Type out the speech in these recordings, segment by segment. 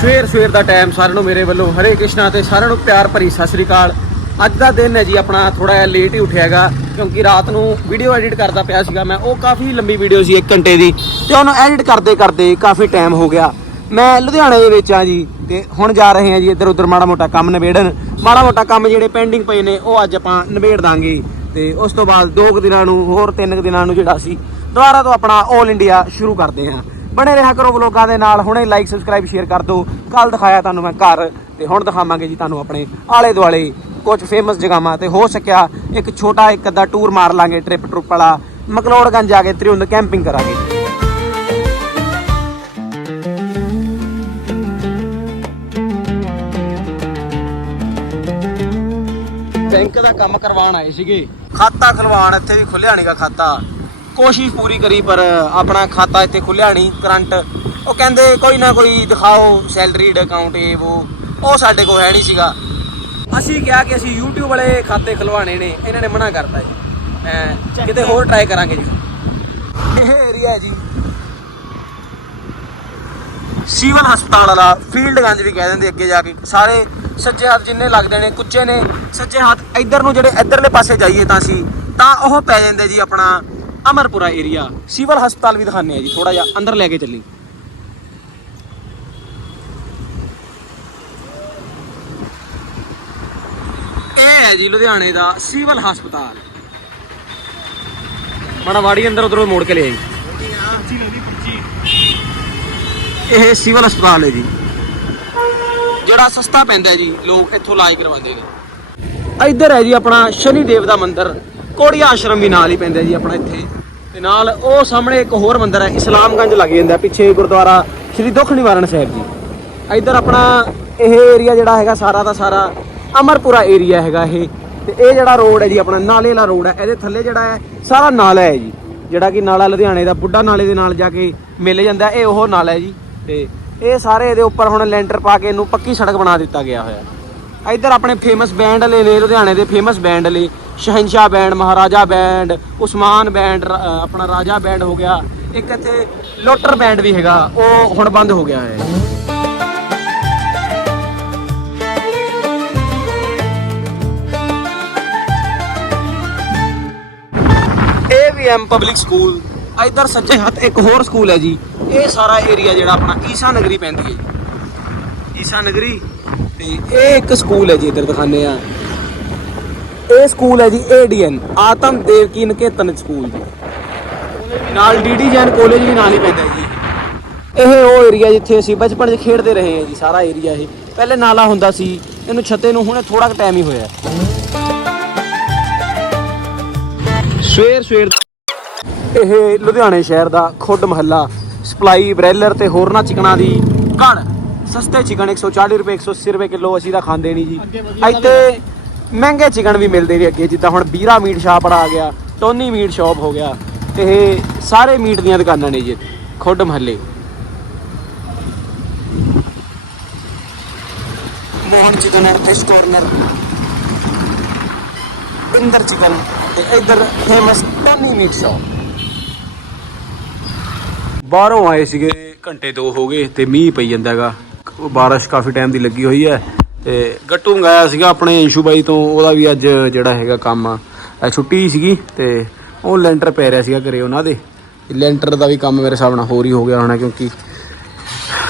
ਸਵੇਰ ਸਵੇਰ ਦਾ ਟਾਈਮ ਸਾਰਿਆਂ ਨੂੰ ਮੇਰੇ ਵੱਲੋਂ ਹਰੇ ਕ੍ਰਿਸ਼ਨਾ ਤੇ ਸਾਰਿਆਂ ਨੂੰ ਪਿਆਰ ਭਰੀ ਸਤਿ ਸ੍ਰੀ ਅਕਾਲ। ਅੱਜ ਦਾ ਦਿਨ ਹੈ ਜੀ ਆਪਣਾ ਥੋੜਾ ਜਿਹਾ ਲੇਟ ਹੀ ਉੱਠਿਆਗਾ ਕਿਉਂਕਿ ਰਾਤ ਨੂੰ ਵੀਡੀਓ ਐਡਿਟ ਕਰਦਾ ਪਿਆ ਸੀਗਾ ਮੈਂ, ਉਹ ਕਾਫੀ ਲੰਬੀ ਵੀਡੀਓ ਸੀ 1 ਘੰਟੇ ਦੀ, ਤੇ ਉਹਨੂੰ ਐਡਿਟ ਕਰਦੇ ਕਰਦੇ ਕਾਫੀ ਟਾਈਮ ਹੋ ਗਿਆ। ਮੈਂ ਲੁਧਿਆਣੇ ਦੇ ਵਿੱਚ ਆ ਜੀ, ਤੇ ਹੁਣ ਜਾ ਰਹੇ ਹਾਂ ਜੀ ਇੱਧਰ ਉੱਧਰ ਮਾੜਾ ਮੋਟਾ ਕੰਮ ਨਿਬੇੜਨ। ਮਾੜਾ ਮੋਟਾ ਕੰਮ ਜਿਹੜੇ ਪੈਂਡਿੰਗ ਪਏ ਨੇ, ਉਹ ਅੱਜ ਆਪਾਂ ਨਿਬੇੜ ਦਾਂਗੇ। ਤੇ ਉਸ ਤੋਂ ਬਾਅਦ ਦੋ ਕੁ ਦਿਨਾਂ ਨੂੰ, ਹੋਰ ਤਿੰਨ ਕੁ ਦਿਨਾਂ ਨੂੰ ਜਿਹੜਾ ਸੀ, ਦੁਬਾਰਾ ਤੋਂ ਆਪਣਾ 올 ਇੰਡੀਆ ਸ਼ੁਰੂ ਕਰਦੇ ਹਾਂ। ਬਣੇ ਰਿਹਾ ਕਰੋ ਵਲੋਗਾਂ ਦੇ ਨਾਲ। ਹੁਣੇ ਲਾਈਕ ਸਬਸਕ੍ਰਾਈਬ ਸ਼ੇਅਰ ਕਰ ਦਿਓ। ਕੱਲ ਦਿਖਾਇਆ ਤੁਹਾਨੂੰ ਮੈਂ ਘਰ ਤੇ ਹੁਣ ਦਿਖਾਵਾਂਗੇ ਜੀ ਤੁਹਾਨੂੰ ਆਪਣੇ ਆਲੇ ਦੁਆਲੇ ਕੁਝ ਫੇਮਸ ਜਗ੍ਹਾਵਾਂ ਤੇ। ਹੋ ਸਕਿਆ ਇੱਕ ਛੋਟਾ ਇੱਕ ਅੱਧਾ ਟੂਰ ਮਾਰ ਲਾਂਗੇ ਟ੍ਰਿਪ ਟਰੁਪ ਵਾਲਾ। ਮਕਲੋੜਗੰਜ ਜਾ ਕੇ ਤ੍ਰਿਉਂਦ ਕੈਂਪਿੰਗ ਕਰਾਂਗੇ। ਬੈਂਕ ਦਾ ਕੰਮ ਕਰਵਾਉਣ ਆਏ ਸੀਗੇ। ਖਾਤਾ ਖਲਵਾਉਣ, ਇੱਥੇ ਵੀ ਖੁੱਲਿਆ ਨਹੀਂਗਾ ਖਾਤਾ। ਕੋਸ਼ਿਸ਼ ਪੂਰੀ ਕਰੀ ਪਰ ਆਪਣਾ ਖਾਤਾ ਇੱਥੇ ਖੁੱਲਿਆ ਨਹੀਂ ਕਰੰਟ। ਉਹ ਕਹਿੰਦੇ ਕੋਈ ਨਾ ਕੋਈ ਦਿਖਾਓ ਸੈਲਰੀਡ ਅਕਾਊਂਟ ਇਹ ਉਹ ਉਹ ਸਾਡੇ ਕੋਲ ਹੈ ਨਹੀਂ ਸੀਗਾ। ਅਸੀਂ ਕਿਹਾ ਕਿ ਅਸੀਂ YouTube ਵਾਲੇ ਖਾਤੇ ਖਲਵਾਣੇ ਨੇ ਇਹਨਾਂ ਨੇ ਮਨਾ ਕਰਤਾ ਜੀ। ਕਿਤੇ ਹੋਰ ਟਰਾਈ ਕਰਾਂਗੇ ਜੀ। ਇਹ ਏਰੀਆ ਹੈ ਜੀ। ਸਿਵਲ ਹਸਪਤਾਲ ਵਾਲਾ ਫੀਲਡਗੰਜ ਵੀ ਕਹਿ ਦਿੰਦੇ ਅੱਗੇ ਜਾ ਕੇ। ਸਾਰੇ ਸੱਜੇ ਹੱਥ ਜਿੰਨੇ ਲੱਗਦੇ ਨੇ ਕੁੱਚੇ ਨੇ। ਸੱਜੇ ਹੱਥ ਇੱਧਰ ਨੂੰ ਜਿਹੜੇ ਇੱਧਰਲੇ ਪਾਸੇ ਜਾਈਏ ਤਾਂ ਅਸੀਂ ਤਾਂ ਉਹ ਪੈ ਜਾਂਦੇ ਜੀ ਆਪਣਾ ਅਮਰਪੁਰਾ ਏਰੀਆ ਸਿਵਲ ਹਸਪਤਾਲ ਵੀ ਦਿਖਾਣੇ ਆ ਜੀ ਥੋੜਾ ਜਿਹਾ ਅੰਦਰ ਲੈ ਕੇ ਚੱਲੀ। ਇਹ ਹੈ ਜੀ ਲੁਧਿਆਣੇ ਦਾ ਸਿਵਲ ਹਸਪਤਾਲ। ਮਾੜਾ ਵਾੜੀ ਅੰਦਰ ਉਧਰੋਂ ਮੋੜ ਕੇ ਲਿਆਈ ਇਹ ਸਿਵਲ ਹਸਪਤਾਲ ਹੈ ਜੀ। ਜਿਹੜਾ ਸਸਤਾ ਪੈਂਦਾ ਜੀ, ਲੋਕ ਇੱਥੋਂ ਇਲਾਜ ਕਰਵਾਉਂਦੇ ਨੇ। ਇੱਧਰ ਹੈ ਜੀ ਆਪਣਾ ਸ਼ਨੀ ਦੇਵ ਦਾ ਮੰਦਿਰ। ਕੋੜੀਆ ਆਸ਼ਰਮ ਵੀ ਨਾਲ ਹੀ ਪੈਂਦਾ ਜੀ ਆਪਣਾ ਇੱਥੇ। ਤੇ ਨਾਲ ਉਹ ਸਾਹਮਣੇ ਇੱਕ ਹੋਰ ਮੰਦਿਰ ਹੈ, ਇਸਲਾਮਗੰਜ ਲੱਗ ਜਾਂਦਾ ਪਿੱਛੇ ਗੁਰਦੁਆਰਾ ਸ਼੍ਰੀ ਦੁੱਖ ਨਿਵਾਰਨ ਸਾਹਿਬ ਜੀ। ਇੱਧਰ ਆਪਣਾ ਇਹ ਏਰੀਆ ਜਿਹੜਾ ਹੈਗਾ ਸਾਰਾ ਦਾ ਸਾਰਾ, ਅਮਰਪੁਰਾ ਏਰੀਆ ਹੈਗਾ ਇਹ। ਤੇ ਇਹ ਜਿਹੜਾ ਰੋਡ ਹੈ ਜੀ, ਆਪਣਾ ਨਾਲੇ ਵਾਲਾ ਰੋਡ ਹੈ। ਇਹਦੇ ਥੱਲੇ ਜਿਹੜਾ ਹੈ, ਸਾਰਾ ਨਾਲਾ ਹੈ ਜੀ। ਜਿਹੜਾ ਕਿ ਨਾਲਾ ਲੁਧਿਆਣੇ ਦਾ ਬੁੱਢਾ ਨਾਲੇ ਦੇ ਨਾਲ ਜਾ ਕੇ ਮਿਲ ਜਾਂਦਾ ਇਹ ਉਹ ਨਾਲਾ ਹੈ ਜੀ। ਤੇ ਇਹ ਸਾਰੇ ਇਹਦੇ ਉੱਪਰ ਹੁਣ ਲੈਂਟਰ ਪਾ ਕੇ ਇਹਨੂੰ ਪੱਕੀ ਸੜਕ ਬਣਾ ਦਿੱਤਾ ਗਿਆ ਹੋਇਆ ਇੱਧਰ ਆਪਣੇ ਫੇਮਸ ਬੈਂਡ ਵਾਲੇ ਨੇ ਲੁਧਿਆਣੇ ਦੇ ਫੇਮਸ ਬੈਂਡ ਵਾਲੇ Shahenshah band, Maharaja band, Usman band ਆਪਣਾ ਰਾਜਾ ਬੈਂਡ ਹੋ ਗਿਆ। ਇੱਕ ਇੱਥੇ ਲੋਟਰ ਬੈਂਡ ਵੀ ਹੈਗਾ, ਉਹ ਹੁਣ ਬੰਦ ਹੋ ਗਿਆ ਹੈ। ਏਵੀਐਮ ਪਬਲਿਕ ਸਕੂਲ ਇੱਧਰ ਸੱਜੇ ਹੱਥ ਇੱਕ ਹੋਰ ਸਕੂਲ ਹੈ ਜੀ। ਇਹ ਸਾਰਾ ਏਰੀਆ ਜਿਹੜਾ ਆਪਣਾ ਈਸਾ ਨਗਰੀ ਪੈਂਦੀ ਹੈ ਈਸਾ ਨਗਰੀ ਤੇ ਇਹ ਇੱਕ ਸਕੂਲ ਹੈ ਜੀ, ਇੱਧਰ ਦਿਖਾਣੇ ਆ ਇਹ ਸਕੂਲ ਹੈ ਜੀ ਏਡੀਐਨ ਆਤਮ ਦੇਵਕੀ ਨਿਕੇਤਨ ਸਕੂਲ ਜੀ। ਨਾਲ ਡੀਡੀ ਜੈਨ ਕਾਲਜ ਵੀ ਨਾਲ ਹੀ ਪੈਂਦਾ ਹੈ ਜੀ। ਇਹ ਉਹ ਏਰੀਆ ਜਿੱਥੇ ਅਸੀਂ ਬਚਪਨ 'ਚ ਖੇਡਦੇ ਰਹੇ ਹਾਂ ਜੀ ਸਾਰਾ ਏਰੀਆ ਇਹ। ਪਹਿਲੇ ਨਾਲਾ ਹੁੰਦਾ ਸੀ ਇਹਨੂੰ ਛੱਤੇ ਨੂੰ ਹੁਣੇ ਥੋੜਾ ਕੁ ਟਾਈਮ ਹੀ ਹੋਇਆ। ਸਵੇਰ ਸਵੇਰ ਇਹ ਲੁਧਿਆਣੇ ਸ਼ਹਿਰ ਦਾ ਖੁੱਡ ਮਹੱਲਾ ਸਪਲਾਈ ਬ੍ਰੈਲਰ ਤੇ ਹੋਰਨਾਂ ਚਿਕਨਾਂ ਦੀ ਘੜ ਸਸਤੇ ਚਿਕਨ 140 ਰੁਪਏ 180 ਰੁਪਏ ਕਿਲੋ ਅਸੀਂ ਤਾਂ ਖਾਂਦੇ ਨਹੀਂ ਜੀ। ਇੱਥੇ ਮਹਿੰਗੇ ਚਿਕਨ ਵੀ ਮਿਲਦੇ ਨੇ ਅੱਗੇ, ਜਿੱਦਾਂ ਹੁਣ ਬੀਰਾ ਮੀਟ ਸ਼ਾਪ ਆ ਗਿਆ, ਟੋਨੀ ਮੀਟ ਸ਼ਾਪ ਹੋ ਗਿਆ, ਤੇ ਇਹ ਸਾਰੇ ਮੀਟ ਦੀਆਂ ਦੁਕਾਨਾਂ ਨੇ ਜੀ, ਖੁੱਡ ਮਹੱਲੇ। Mohan chicken fish corner Inder chicken, ਤੇ ਇਧਰ ਫੇਮਸ ਟੋਨੀ ਮੀਟ ਸ਼ਾਪ। ਬਾਹਰੋਂ ਆਏ ਸੀਗੇ, ਘੰਟੇ ਦੋ ਹੋ ਗਏ, ਤੇ ਮੀਂਹ ਪਈ ਜਾਂਦਾ ਹੈਗਾ ਬਾਰਿਸ਼ ਕਾਫੀ ਟਾਈਮ ਦੀ ਲੱਗੀ ਹੋਈ ਹੈ। ਤੇ ਗੱਟੂ ਮੰਗਾਇਆ ਸੀਗਾ ਆਪਣੇ ਇੰਸ਼ੂ ਬਾਈ ਤੋਂ ਉਹਦਾ ਵੀ ਅੱਜ ਜਿਹੜਾ ਹੈਗਾ ਕੰਮ ਛੁੱਟੀ ਸੀਗੀ ਤੇ ਉਹ ਲੈਂਟਰ ਪੈ ਰਿਹਾ ਸੀਗਾ ਘਰੇ ਉਹਨਾਂ ਦੇ। ਲੈਂਟਰ ਦਾ ਵੀ ਕੰਮ ਮੇਰੇ ਹਿਸਾਬ ਨਾਲ ਹੋਰ ਹੀ ਹੋ ਗਿਆ ਹੋਣਾ ਕਿਉਂਕਿ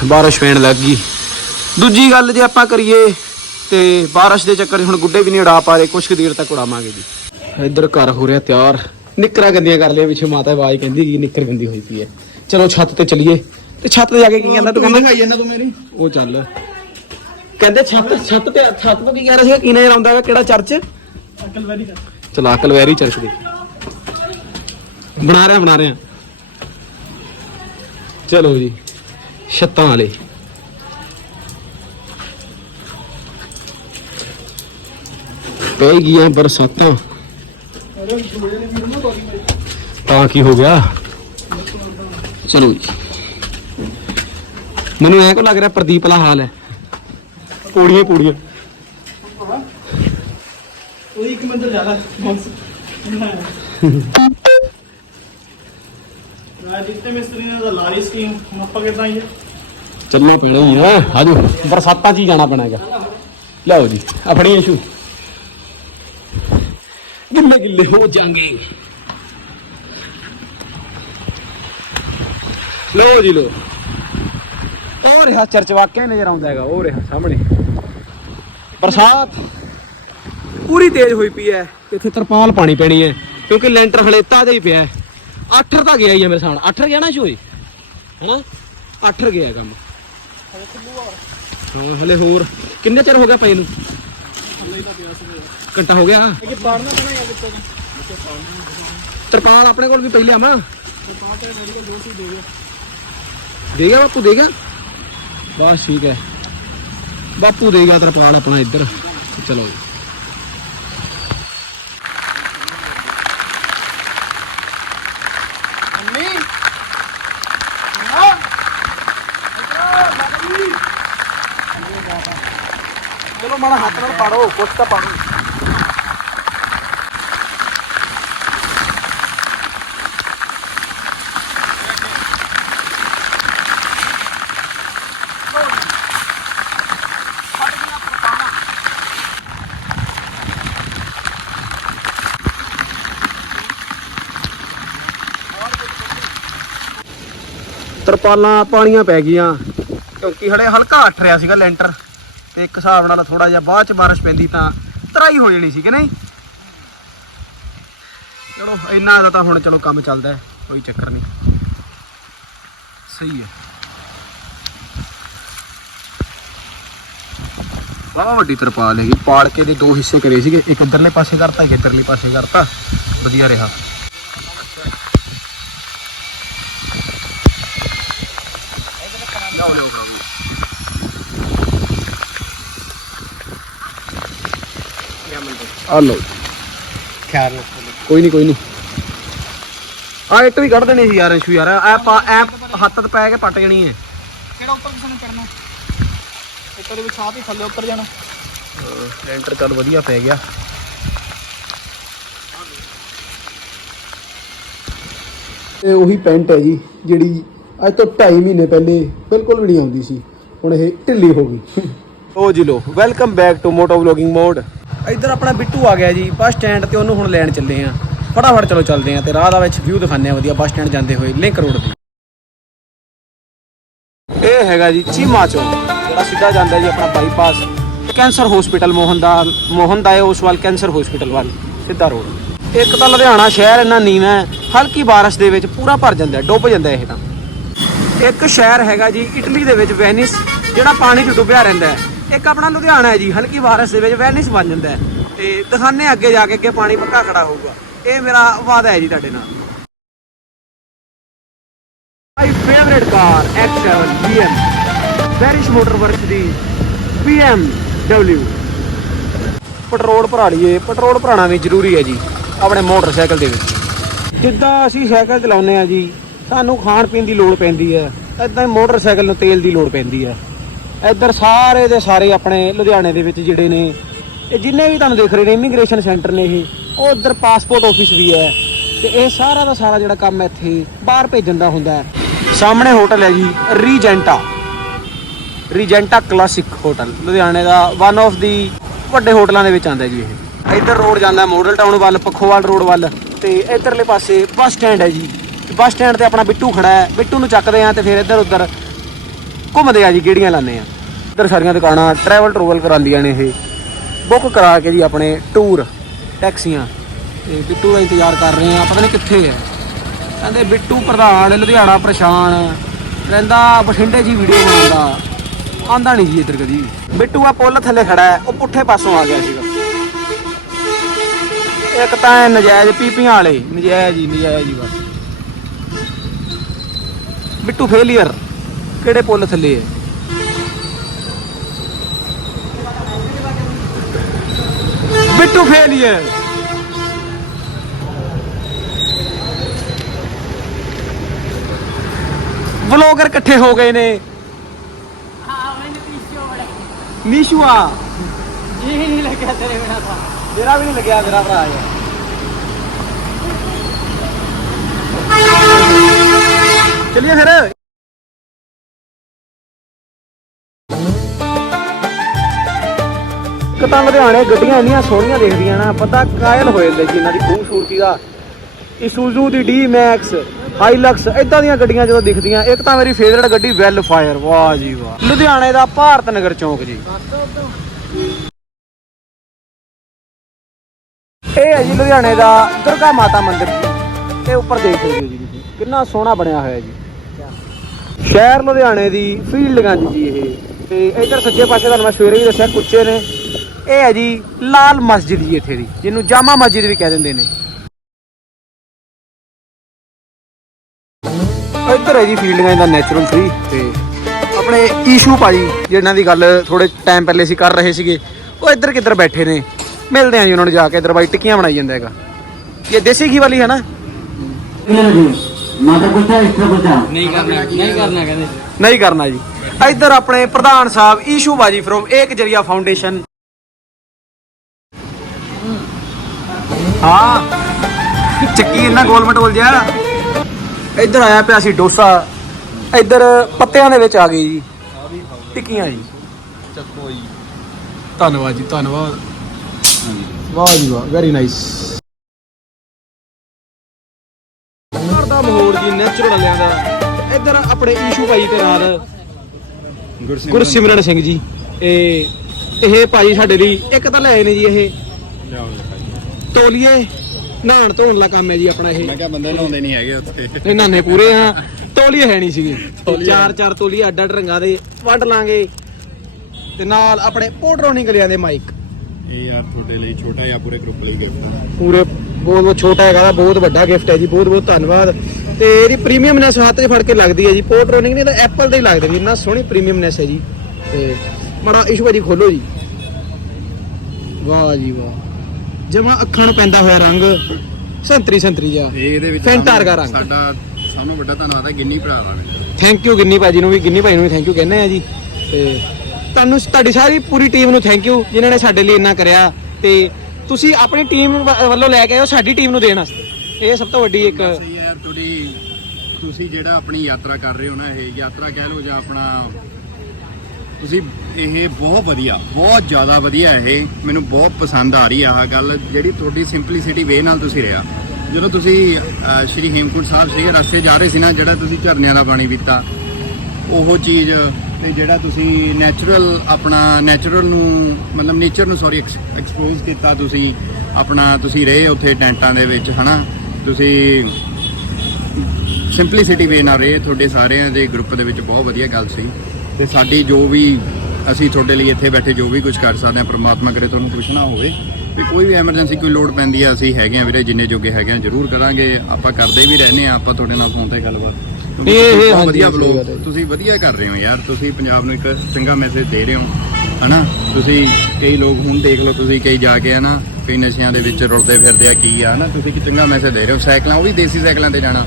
ਬਾਰਿਸ਼ ਪੈਣ ਲੱਗ ਗਈ। ਦੂਜੀ ਗੱਲ ਜੇ ਆਪਾਂ ਕਰੀਏ ਤੇ ਬਾਰਿਸ਼ ਦੇ ਚੱਕਰ 'ਚ ਹੁਣ ਗੁੱਡੇ ਵੀ ਨਹੀਂ ਉਡਾ ਪਾ ਰਹੇ ਕੁਛ ਕੁ ਦੇਰ ਤੱਕ ਉਡਾਵਾਂਗੇ ਜੀ। ਇੱਧਰ ਘਰ ਹੋ ਰਿਹਾ ਤਿਆਰ। ਨਿੱਕਰਾਂ ਗੰਦੀਆਂ ਕਰ ਲਿਆ ਪਿੱਛੇ ਮਾਤਾ ਆਵਾਜ਼ ਕਹਿੰਦੀ ਕਿ ਨਿੱਕਰ ਗੰਦੀ ਹੋਈ ਪਈ ਹੈ। ਚਲੋ ਛੱਤ ਤੇ ਚੱਲੀਏ। ਤੇ ਛੱਤ ਤੇ ਜਾ ਕੇ ਕੀ ਕਹਿੰਦਾ ਤੂੰ? ਕਹਿੰਦਾ ਦਿਖਾਈ ਜਾਂਦਾ ਤੂੰ ਮੇਰੀ। ਉਹ ਚੱਲ। ਕਹਿੰਦੇ ਛੱਤ ਛੱਤ ਤੇ, ਛੱਤ ਤੋਂ ਕੀ ਕਹਿ ਰਹੇ ਸੀ ਕੀ ਨਜ਼ਰ ਆਉਂਦਾ ਵਾ? ਕਿਹੜਾ ਚਰਚ? ਅਕਲ ਚਲਾ ਕਲਵੈਰੀ ਚਰਚ ਦੇ। ਬਣਾ ਰਿਹਾ ਬਣਾ ਰਿਹਾ। ਚਲੋ ਜੀ, ਛੱਤਾਂ ਵਾਲੇ। ਪੈ ਗਈਆਂ ਬਰਸਾਤਾਂ। ਤਾਂ ਕੀ ਹੋ ਗਿਆ? ਚਲੋ ਜੀ। ਮੈਨੂੰ ਐਂ ਕੋ ਲੱਗ ਰਿਹਾ, ਪ੍ਰਦੀਪ ਵਾਲਾ ਹਾਲ ਹੈ? ਪੂੜੀਆਂ ਪੂੜੀਆਂ। ਉਹਦੀ ਇੱਕ ਮੰਜ਼ਲ ਜ਼ਿਆਦਾ ਰਾਜਿੱਤੇ ਮਿਸਤਰੀ ਨੇ ਦਾ ਲਾਰੀ ਸਕੀਮ ਹੁਣ ਆਪਾਂ ਕਿਦਾਂ ਆਈਏ ਚੱਲਣਾ ਪੈਣਾ ਹੀ ਆ ਆਜੋ ਬਰਸਾਤਾਂ 'ਚ ਹੀ ਜਾਣਾ ਪੈਣਾ ਹੈਗਾ। ਲਿਆਓ ਜੀ ਆਪਣੀ ਇਸ਼ੂ ਗਿੱਲੇ ਗਿੱਲੇ ਹੋ ਜਾਣਗੇ ਲਓ ਜੀ ਲਓ। ਉਹ ਰਿਹਾ ਚਰਚ ਵਾਕਿਆ ਨਜ਼ਰ ਆਉਂਦਾ ਹੈਗਾ, ਉਹ ਰਿਹਾ ਸਾਹਮਣੇ। ਬਰਸਾਤ ਪੂਰੀ ਤੇਜ਼ ਹੋਈ ਪਈ ਹੈ, ਇੱਥੇ ਤਰਪਾਲ ਪਾਣੀ ਪੈਣੀ ਹੈ, ਕਿਉਂਕਿ ਲੈਂਟਰ ਹਲੇ ਤਾਜ਼ਾ ਹੀ ਪਿਆ ਹੈ। ਅੱਠਰ ਤਾਂ ਗਿਆ ਹੀ ਹੈ ਮੇਰੇ ਸਾਹਮਣੇ, ਅੱਠਰ ਗਿਆ ਨਾ ਸ਼ੋਏ ਹੈਨਾ? ਅੱਠਰ ਗਿਆ ਕੰਮ। ਹਾਂ, ਹਲੇ ਹੋਰ। ਕਿੰਨੇ ਚਿਰ ਹੋ ਗਿਆ ਪਈ ਨੂੰ? ਘੰਟਾ ਹੋ ਗਿਆ। ਤਰਪਾਲ ਆਪਣੇ ਕੋਲ ਵੀ ਪਹਿਲੇ ਆਵਾਂ ਤਾਂ ਦੇ ਗਿਆ ਬਾਪੂ, ਦੇ ਗਿਆ ਬਸ ਠੀਕ ਹੈ ਬਾਪੂ ਦੇ ਗਿਆ ਤਰਪਾਲ ਆਪਣਾ ਇੱਧਰ ਚਲੋ ਜੀ। ਅੰਮੀ ਚਲੋ ਮਾੜਾ ਹੱਥ ਨਾਲ ਪਾੜੋ ਤਰਪਾਲਾਂ ਪਾਣੀਆਂ ਪੈ ਗਈਆਂ। ਕਿਉਂਕਿ ਹਲੇ ਹਲਕਾ ਅੱਠ ਰਿਹਾ ਸੀਗਾ ਲੈਂਟਰ ਤੇ ਇੱਕ ਹਿਸਾਬ ਨਾਲ ਥੋੜਾ ਜਿਹਾ ਬਾਅਦ ਚ ਬਾਰਿਸ਼ ਪੈਂਦੀ ਤਾਂ ਤਰਾਈ ਹੋ ਜਾਣੀ ਸੀ ਕਿ ਨਹੀਂ? ਚਲੋ, ਇੰਨਾ ਦਾ ਤਾਂ ਹੁਣ ਚਲੋ ਕੰਮ ਚੱਲਦਾ ਕੋਈ ਚੱਕਰ ਨਹੀਂ। ਸਹੀ ਹੈ। ਬਹੁਤ ਵੱਡੀ ਤਰਪਾਲ ਹੈਗੀ ਪਾੜ ਕੇ ਦੇ ਦੋ ਹਿੱਸੇ ਕਰੇ ਸੀਗੇ, ਇੱਕ ਇੱਧਰਲੇ ਪਾਸੇ ਕਰਤਾ, ਇੱਕ ਇੱਧਰਲੇ ਪਾਸੇ ਕਰਤਾ। ਵਧੀਆ ਰਿਹਾ ਲਿਆਓ ਲਿਆਓ ਬਾਬੂ ਆ ਲਓ। ਖੈਰ। ਕੋਈ ਨਹੀਂ ਕੋਈ ਨਹੀਂ ਆ ਇੱਟ ਵੀ ਕੱਢ ਦੇਣੀ ਸੀ ਯਾਰ ਇਸ਼ੂ ਯਾਰ। ਐ ਪਾ ਐ ਹੱਥ ਤੇ ਪੈ ਕੇ ਪੱਟ ਜਾਣੀ ਹੈ ਕਿਹੜਾ ਉੱਪਰ ਕਿਸ ਨੇ ਚੜਨਾ ਉੱਪਰ ਦੇ ਵਿੱਚ ਸਾਹ ਹੀ ਥੱਲੇ ਉੱਤਰ ਜਾਣਾ। ਲੈਂਟਰ ਚੱਲ ਵਧੀਆ ਪੈ ਗਿਆ। ਇਹ ਉਹੀ ਪੈਂਟ ਹੈ ਜੀ ਜਿਹੜੀ ਅੱਜ ਤੋਂ 2.5 ਮਹੀਨੇ ਪਹਿਲੇ ਬਿਲਕੁਲ ਵੀ ਨਹੀਂ ਆਉਂਦੀ ਸੀ। ਹੁਣ ਇਹ ਢਿੱਲੀ ਹੋ ਗਈ। ਓ ਜੀ ਲੋ welcome back to moto vlogging mode ਇੱਧਰ ਆਪਣਾ ਬਿੱਟੂ ਆ ਗਿਆ ਜੀ, ਬੱਸ ਸਟੈਂਡ ਤੇ ਉਹਨੂੰ ਹੁਣ ਲੈਣ ਚੱਲੇ ਆ ਫਟਾਫਟ ਚਲੋ ਚੱਲਦੇ ਆ ਤੇ ਰਾਹ ਦਾ ਵਿੱਚ ਵਿਊ ਦਿਖਾਉਂਦੇ ਆ ਵਧੀਆ ਬੱਸ ਸਟੈਂਡ ਜਾਂਦੇ ਹੋਏ ਲਿੰਕ ਰੋਡ ਤੇ। ਇਹ ਹੈਗਾ ਜੀ ਚੀਮਾ ਚੌਕ, ਜਿਹੜਾ ਸਿੱਧਾ ਜਾਂਦਾ ਜੀ ਆਪਣਾ ਬਾਈਪਾਸ ਕੈਂਸਰ ਹਸਪੀਟਲ ਮੋਹਨ ਦਾ ਮੋਹਨ ਦਾ ਹੈ, ਉਸ ਵੱਲ ਕੈਂਸਰ ਹਸਪੀਟਲ ਵੱਲ, ਸਿੱਧਾ ਰੋਡ ਇੱਕ ਤਾਂ ਲੁਧਿਆਣਾ ਸ਼ਹਿਰ ਇੰਨਾ ਨੀਵਾਂ ਹੈ, ਹਲਕੀ ਬਾਰਿਸ਼ ਦੇ ਵਿੱਚ ਪੂਰਾ ਭਰ ਜਾਂਦਾ ਡੁੱਬ ਜਾਂਦਾ ਇਹ ਤਾਂ। ਇੱਕ ਸ਼ਹਿਰ ਹੈਗਾ ਜੀ, ਇਟਲੀ ਦੇ ਵਿੱਚ, ਵੈਨਿਸ, ਜਿਹੜਾ ਪਾਣੀ 'ਚ ਡੁੱਬਿਆ ਰਹਿੰਦਾ ਹੈ। ਇੱਕ ਆਪਣਾ ਲੁਧਿਆਣਾ ਹੈ ਜੀ, ਹਲਕੀ ਬਾਰਿਸ਼ ਦੇ ਵਿੱਚ ਵੈਨਿਸ ਬਣ ਜਾਂਦਾ ਹੈ ਤੇ ਦਿਖਾਣੇ ਅੱਗੇ ਜਾ ਕੇ ਅੱਗੇ ਪਾਣੀ ਪੱਕਾ ਖੜਾ ਹੋਊਗਾ। ਇਹ ਮੇਰਾ ਵਾਅਦਾ ਹੈ ਜੀ ਤੁਹਾਡੇ ਨਾਲ। My favourite car X7 BM ਵੈਰਿਸ਼ ਮੋਟਰ ਵਰਕ ਦੀ BMW ਪੈਟਰੋਲ ਭਰਾ ਲਈਏ ਪੈਟਰੋਲ ਭਰਾਣਾ ਵੀ ਜ਼ਰੂਰੀ ਹੈ ਜੀ, ਆਪਣੇ ਮੋਟਰਸਾਈਕਲ ਦੇ ਵਿੱਚ। ਜਿੱਦਾਂ ਅਸੀਂ ਸਾਈਕਲ ਚਲਾਉਂਦੇ ਆ ਜੀ, ਸਾਨੂੰ ਖਾਣ ਪੀਣ ਦੀ ਲੋੜ ਪੈਂਦੀ ਹੈ ਇਦਾਂ ਹੀ ਮੋਟਰਸਾਈਕਲ ਨੂੰ ਤੇਲ ਦੀ ਲੋੜ ਪੈਂਦੀ ਹੈ। ਇੱਧਰ ਸਾਰੇ ਦੇ ਸਾਰੇ ਆਪਣੇ ਲੁਧਿਆਣੇ ਦੇ ਵਿੱਚ ਜਿਹੜੇ ਨੇ, ਇਹ ਜਿੰਨੇ ਵੀ ਤੁਹਾਨੂੰ ਦੇਖ ਰਹੇ ਨੇ ਇਮੀਗ੍ਰੇਸ਼ਨ ਸੈਂਟਰ ਨੇ ਇਹ, ਉਹ ਇੱਧਰ ਪਾਸਪੋਰਟ ਆਫਿਸ ਵੀ ਹੈ। ਤੇ ਇਹ ਸਾਰਾ ਦਾ ਸਾਰਾ ਜਿਹੜਾ ਕੰਮ ਇੱਥੇ ਬਾਹਰ ਭੇਜਣ ਦਾ ਹੁੰਦਾ ਹੈ। ਸਾਹਮਣੇ ਹੋਟਲ ਹੈ ਜੀ ਰੀਜੈਂਟਾ ਰੀਜੈਂਟਾ ਕਲਾਸਿਕ ਹੋਟਲ ਲੁਧਿਆਣੇ ਦਾ ਵਨ ਆਫ ਦੀ ਵੱਡੇ ਹੋਟਲਾਂ ਦੇ ਵਿੱਚ ਆਉਂਦਾ ਜੀ ਇਹ। ਇੱਧਰ ਰੋਡ ਜਾਂਦਾ ਮੋਡਲ ਟਾਊਨ ਵੱਲ, ਪੱਖੋਵਾਲ ਰੋਡ ਵੱਲ। ਤੇ ਇੱਧਰਲੇ ਪਾਸੇ ਬੱਸ ਸਟੈਂਡ ਹੈ ਜੀ। ਬੱਸ ਸਟੈਂਡ ਤੇ ਆਪਣਾ ਬਿੱਟੂ ਖੜਾ ਹੈ। ਬਿੱਟੂ ਨੂੰ ਚੱਕਦੇ ਆ ਤੇ ਫਿਰ ਇੱਧਰ ਉੱਧਰ ਘੁੰਮਦੇ ਆ ਜੀ, ਗੇੜੀਆਂ ਲਾਉਂਦੇ ਆ। ਇੱਧਰ ਸਾਰੀਆਂ ਦੁਕਾਨਾਂ ਟਰੈਵਲ ਟਰੂਵਲ ਕਰਾਉਂਦੀਆਂ ਨੇ ਇਹ। ਬੁੱਕ ਕਰਾ ਕੇ ਜੀ ਆਪਣੇ ਟੂਰ ਟੈਕਸੀਆਂ। ਤੇ ਬਿੱਟੂ ਦਾ ਇੰਤਜ਼ਾਰ ਕਰ ਰਹੇ ਆ, ਪਤਾ ਨਹੀਂ ਕਿੱਥੇ ਹੈ ਕਹਿੰਦੇ ਬਿੱਟੂ ਪ੍ਰਧਾਨ, ਲੁਧਿਆਣਾ ਪ੍ਰਸ਼ਾਨ। ਰਹਿੰਦਾ ਬਠਿੰਡੇ ਜੀ ਵੀਡੀਓ ਬਣਾਉਂਦਾ ਆਂਦਾ ਨਹੀਂ ਜੀ ਇੱਧਰ ਕਦੀ ਵੀ। ਬਿੱਟੂ ਆ ਪੁੱਲ ਥੱਲੇ ਖੜਾ ਹੈ, ਉਹ ਪੁੱਠੇ ਪਾਸੋਂ ਆ ਗਿਆ ਸੀਗਾ। ਇੱਕ ਤਾਂ ਇਹ ਨਜਾਇਜ਼ ਪੀਪੀਆਂ ਵਾਲੇ, ਨਜਾਇਜ਼ ਹੀ ਨਜਾਇਜ਼ ਹੀ ਬਸ। ਬਿੱਟੂ ਫੇਲੀਅਰ ਕਿਹੜੇ ਪੁੱਲ ਥੱਲੇ ਹੈ? ਬਿੱਟੂ ਫੇਲੀਅਰ ਵਲੋਗਰ ਇਕੱਠੇ ਹੋ ਗਏ ਨੇ। ਹਾਂ ਮੈਨੂੰ ਪੀਛੇ ਬੜਾ ਨੀਸ਼ੂਆ ਜੀ ਨਹੀਂ ਲੱਗਿਆ ਤੇਰੇ ਬਿਨਾ ਤਾਂ ਮੇਰਾ ਵੀ ਨਹੀਂ ਲੱਗਿਆ ਮੇਰਾ ਭਰਾ ਹੈ। ਚਲਿਏ ਫਿਰ। ਤਾਂ ਲੁਧਿਆਣੇ ਗੱਡੀਆਂ ਇੰਨੀਆਂ ਸੋਹਣੀਆਂ ਦਿਖਦੀਆਂ ਨਾ, ਪਤਾ ਕਾਇਲ ਹੋ ਜਾਂਦੇ ਜੀ ਇਹਨਾਂ ਦੀ ਖੂਬਸੂਰਤੀ ਦਾ। ਇਸੂਜ਼ੂ ਦੀ ਡੀ ਮੈਕਸ ਹਾਈਲਕਸ ਇਦਾਂ ਦੀਆਂ ਗੱਡੀਆਂ ਜਦੋਂ ਦਿਖਦੀਆਂ, ਇੱਕ ਤਾਂ ਮੇਰੀ ਫੇਵਰਟ ਗੱਡੀ ਵੈਲ ਫਾਇਰ ਵਾਹ ਜੀ ਵਾਹ। ਲੁਧਿਆਣੇ ਦਾ ਭਾਰਤ ਨਗਰ ਚੌਂਕ ਜੀ। ਇਹ ਹੈ ਜੀ ਲੁਧਿਆਣੇ ਦਾ ਦੁਰਗਾ ਮਾਤਾ ਮੰਦਿਰ ਜੀ। ਇਹ ਉੱਪਰ ਦੇਖ ਸਕਦੇ ਹੋ ਜੀ ਕਿੰਨਾ ਸੋਹਣਾ ਬਣਿਆ ਹੋਇਆ ਜੀ। ਸ਼ਹਿਰ ਲੁਧਿਆਣੇ ਦੀ ਫੀਲਡ ਫੀਲਡਗੰਜ ਜੀ ਇਹ। ਤੇ ਇਧਰ ਸੱਜੇ ਪਾਸੇ ਤੁਹਾਨੂੰ ਮੈਂ ਸਵੇਰੇ ਵੀ ਦੱਸਿਆ, ਕੁੱਚੇ ਨੇ। ਇਹ ਹੈ ਜੀ ਲਾਲ ਮਸਜਿਦ ਜੀ ਇੱਥੇ ਦੀ ਜਿਹਨੂੰ ਜਾਮਾ ਮਸਜਿਦ ਵੀ ਕਹਿ ਦਿੰਦੇ ਨੇ। ਇੱਧਰ ਹੈ ਜੀ ਫੀਲਡਗੰਜ ਦਾ ਨੈਚੁਰਲ ਟਰੀ ਤੇ ਆਪਣੇ ਈਸ਼ੂ ਭਾਜੀ ਜਿਹਨਾਂ ਦੀ ਗੱਲ ਥੋੜੇ ਟਾਈਮ ਪਹਿਲੇ ਸੀ ਕਰ ਰਹੇ ਸੀਗੇ ਉਹ ਇੱਧਰ ਕਿੱਧਰ ਬੈਠੇ ਨੇ। ਮਿਲਦੇ ਆਂ ਜੀ ਉਹਨਾਂ ਨੂੰ ਜਾ ਕੇ ਇੱਧਰ ਬਾਈ ਟਿੱਕੀਆਂ ਬਣਾਈ ਜਾਂਦਾ ਹੈਗਾ। ਇਹ ਦੇਸੀ ਘੀ ਵਾਲੀ ਹੈ ਨਾ? ਮਾਤਾ ਕੁਲਚਾ ਇਸਤਰਾ ਕੁਲਚਾ ਨਹੀਂ ਕਰਨਾ ਨਹੀਂ ਕਰਨਾ ਕਹਿੰਦੇ। ਨਹੀਂ ਕਰਨਾ ਜੀ। ਇੱਧਰ ਆਪਣੇ ਪ੍ਰਧਾਨ ਸਾਹਿਬ ਈਸ਼ੂ ਬਾਜੀ ਫਰੋਮ ਏਕ ਜਰੀਆ ਫਾਊਂਡੇਸ਼ਨ ਹਾਂ। ਚੱਕੀ ਇਹਨਾਂ ਗੋਲ ਮਟੋਲ ਜਿਹਾ। ਇੱਧਰ ਆਇਆ ਪਿਆ ਸੀ ਡੋਸਾ। ਇੱਧਰ ਪੱਤਿਆਂ ਦੇ ਵਿੱਚ ਆ ਗਈ ਜੀ। ਟਿੱਕੀਆਂ ਜੀ। ਚੱਕੋ ਜੀ। ਧੰਨਵਾਦ ਜੀ ਧੰਨਵਾਦ। ਵਾਹ ਜੀ ਵਾਹ ਵੈਰੀ ਨਾਈਸ ਘਰ ਦਾ ਮਾਹੌਲ ਜੀ ਨੈਚੁਰਲ ਵਾਲਿਆਂ ਦਾ। ਇੱਧਰ ਆਪਣੇ ਈਸ਼ੂ ਭਾਈ ਤੇ ਨਾਲ ਗੁਰਸਿਮਰਨ। ਸਿੰਘ ਜੀ। ਇਹ ਇਹ ਭਾਈ ਸਾਡੇ ਲਈ ਇੱਕ ਤਾਂ ਲੈ ਆਏ ਨੇ ਜੀ ਇਹ। ਤੋਲੀਏ ਨਹਾਣ ਧੋਣ ਦਾ ਕੰਮ ਹੈ ਜੀ ਆਪਣਾ ਇਹ। ਮੈਂ ਕਿਹਾ ਬੰਦੇ ਲਾਉਂਦੇ ਨਹੀਂ ਹੈਗੇ ਉੱਥੇ। ਇਹਨਾਂ ਨੇ ਪੂਰੇ ਆ। ਤੋਲੀਏ ਹੈ ਨਹੀਂ ਸੀਗੇ। ਚਾਰ ਚਾਰ ਤੋਲੀਏ ਅੱਡ ਅੱਡ ਰੰਗਾਂ ਦੇ ਵੰਡ ਲਾਂਗੇ। ਤੇ ਨਾਲ ਆਪਣੇ ਪੋਟਰੋਨੀ ਗਲਿਆਂ ਦੇ ਮਾਈਕ। ਇਹ ਯਾਰ ਤੁਹਾਡੇ ਲਈ ਛੋਟਾ ਜਿਹਾ ਪੂਰੇ ਗਰੁੱਪ ਲਈ ਗਿਫਟ ਪੂਰੇ ਬਹੁਤ ਬਹੁਤ ਛੋਟਾ ਹੈਗਾ ਬਹੁਤ ਵੱਡਾ ਗਿਫਟ ਹੈ ਜੀ ਬਹੁਤ ਬਹੁਤ ਧੰਨਵਾਦ। ਤੇ ਇਹਦੀ ਪ੍ਰੀਮੀਅਮਨੈਸ ਹੱਥ 'ਚ ਫੜ ਕੇ ਲੱਗਦੀ ਹੈ ਜੀ। ਪੋਰਟਰੋਨਿਕ ਨਹੀਂ ਤਾਂ ਐਪਲ ਦੇ ਹੀ ਲੱਗਦੇ ਜੀ ਇੰਨਾ ਸੋਹਣੀ ਪ੍ਰੀਮੀਅਮਨੈਸ ਹੈ ਜੀ। ਤੇ ਮੜਾ ਇਸ਼ੂ ਭਾਜੀ ਖੋਲੋ ਜੀ। ਵਾਹ ਜੀ ਵਾਹ। ਜਮਾ ਅੱਖਾਂ ਨੂੰ ਪੈਂਦਾ ਹੋਇਆ ਰੰਗ ਸੰਤਰੀ ਸੰਤਰੀ ਜਿਹਾ। ਇਹ ਇਹਦੇ ਵਿੱਚ ਫੈਂਟਾ ਸਾਨੂੰ- ਵਰਗਾ ਰੰਗ। ਸਾਡਾ ਸਭ ਨੂੰ ਵੱਡਾ ਧੰਨਵਾਦ ਹੈ ਗਿੰਨੀ ਭਰਾ ਦਾ ਥੈਂਕ ਯੂ ਗਿੰਨੀ ਭਾਜੀ ਨੂੰ ਵੀ ਗਿੰਨੀ ਭਾਈ ਨੂੰ ਵੀ ਥੈਂਕ ਯੂ ਕਹਿੰਦੇ ਆ ਜੀ। ਤੇ ਤੁਹਾਨੂੰ ਤੁਹਾਡੀ ਸਾਰੀ ਪੂਰੀ ਟੀਮ ਨੂੰ ਥੈਂਕ ਯੂ ਜਿਨ੍ਹਾਂ ਨੇ ਸਾਡੇ ਲਈ ਇੰਨਾ ਕਰਿਆ। ਤੇ ਤੁਸੀਂ ਆਪਣੀ ਟੀਮ ਵੱਲੋਂ ਲੈ ਕੇ ਆਏ ਹੋ ਸਾਡੀ ਟੀਮ ਨੂੰ ਦੇਣ ਵਾਸਤੇ। ਇਹ ਸਭ ਤੋਂ ਵੱਡੀ ਇੱਕ ਯਾਰ ਤੁਹਾਡੀ ਤੁਸੀਂ ਜਿਹੜਾ ਆਪਣੀ ਯਾਤਰਾ ਕਰ ਰਹੇ ਹੋ ਨਾ ਇਹ ਯਾਤਰਾ ਕਹਿ ਲਓ ਜਾਂ ਆਪਣਾ ਤੁਸੀਂ ਇਹ ਬਹੁਤ ਵਧੀਆ ਬਹੁਤ ਜ਼ਿਆਦਾ ਵਧੀਆ ਇਹ ਮੈਨੂੰ ਬਹੁਤ ਪਸੰਦ ਆ ਰਹੀ ਆ ਆਹ ਗੱਲ ਜਿਹੜੀ ਤੁਹਾਡੀ ਸਿੰਪਲੀਸਿਟੀ ਵੇ ਨਾਲ ਤੁਸੀਂ ਰਿਹਾ। ਜਦੋਂ ਤੁਸੀਂ ਅਹ, ਸ਼੍ਰੀ ਹੇਮਕੁੰਟ ਸਾਹਿਬ ਸੀ ਰਸਤੇ ਜਾ ਰਹੇ ਸੀ ਨਾ ਜਿਹੜਾ ਤੁਸੀਂ ਝਰਨਿਆਂ ਦਾ ਪਾਣੀ ਪੀਤਾ ਉਹ ਚੀਜ਼ ਤੇ ਜਿਹੜਾ ਤੁਸੀਂ ਨੈਚੁਰਲ ਆਪਣਾ ਨੈਚੁਰਲ ਨੂੰ ਮਤਲਬ ਨੇਚਰ ਨੂੰ ਸੌਰੀ ਐਕਸਪੋਜ਼ ਕੀਤਾ ਤੁਸੀਂ ਆਪਣਾ ਤੁਸੀਂ ਰਹੇ ਉੱਥੇ ਟੈਂਟਾਂ ਦੇ ਵਿੱਚ ਹਨਾ? ਤੁਸੀਂ ਸਿੰਪਲੀਸਿਟੀ ਵੇ ਨਾਲ ਰਹੇ ਤੁਹਾਡੇ ਸਾਰਿਆਂ ਦੇ ਗਰੁੱਪ ਦੇ ਵਿੱਚ ਬਹੁਤ ਵਧੀਆ ਗੱਲ ਸੀ। ਤੇ ਸਾਡੀ ਜੋ ਵੀ ਅਸੀਂ ਤੁਹਾਡੇ ਲਈ ਇੱਥੇ ਬੈਠੇ ਜੋ ਵੀ ਕੁਝ ਕਰ ਸਕਦੇ ਹਾਂ ਪ੍ਰਮਾਤਮਾ ਕਰੇ ਤੁਹਾਨੂੰ ਕੁਝ ਨਾ ਹੋਵੇ। ਵੀ ਕੋਈ ਵੀ ਐਮਰਜੈਂਸੀ ਕੋਈ ਲੋੜ ਪੈਂਦੀ ਆ ਅਸੀਂ ਹੈਗੇ ਆ ਵੀਰੇ ਜਿੰਨੇ ਜੋਗੇ ਹੈਗੇ ਆ ਜ਼ਰੂਰ ਕਰਾਂਗੇ। ਆਪਾਂ ਕਰਦੇ ਵੀ ਰਹਿੰਦੇ ਆ ਆਪਾਂ ਤੁਹਾਡੇ ਨਾਲ ਫੋਨ ਤੇ ਗੱਲਬਾਤ। ਇਹ- ਵਧੀਆ ਬਲੌਗ। ਤੁਸੀਂ ਵਧੀਆ ਕਰ ਰਹੇ ਹੋ ਯਾਰ। ਤੁਸੀਂ ਪੰਜਾਬ ਨੂੰ ਇੱਕ ਚੰਗਾ ਮੈਸੇਜ ਦੇ ਰਹੇ ਹੋ ਹਨਾ? ਤੁਸੀਂ ਕਈ ਲੋਕ ਹੁਣ ਦੇਖ ਲਓ ਤੁਸੀਂ ਕਈ ਜਾ ਕੇ ਹਨਾ ਕਈ ਨਸ਼ਿਆਂ ਦੇ ਵਿੱਚ ਰੁਲਦੇ ਫਿਰਦੇ ਆ ਕੀ ਆ ਹਨਾ? ਤੁਸੀਂ ਇੱਕ ਚੰਗਾ ਮੈਸੇਜ ਦੇ ਰਹੇ ਹੋ। ਸਾਈਕਲਾਂ ਉਹ ਵੀ ਦੇਸੀ ਸਾਈਕਲਾਂ ਤੇ ਜਾਣਾ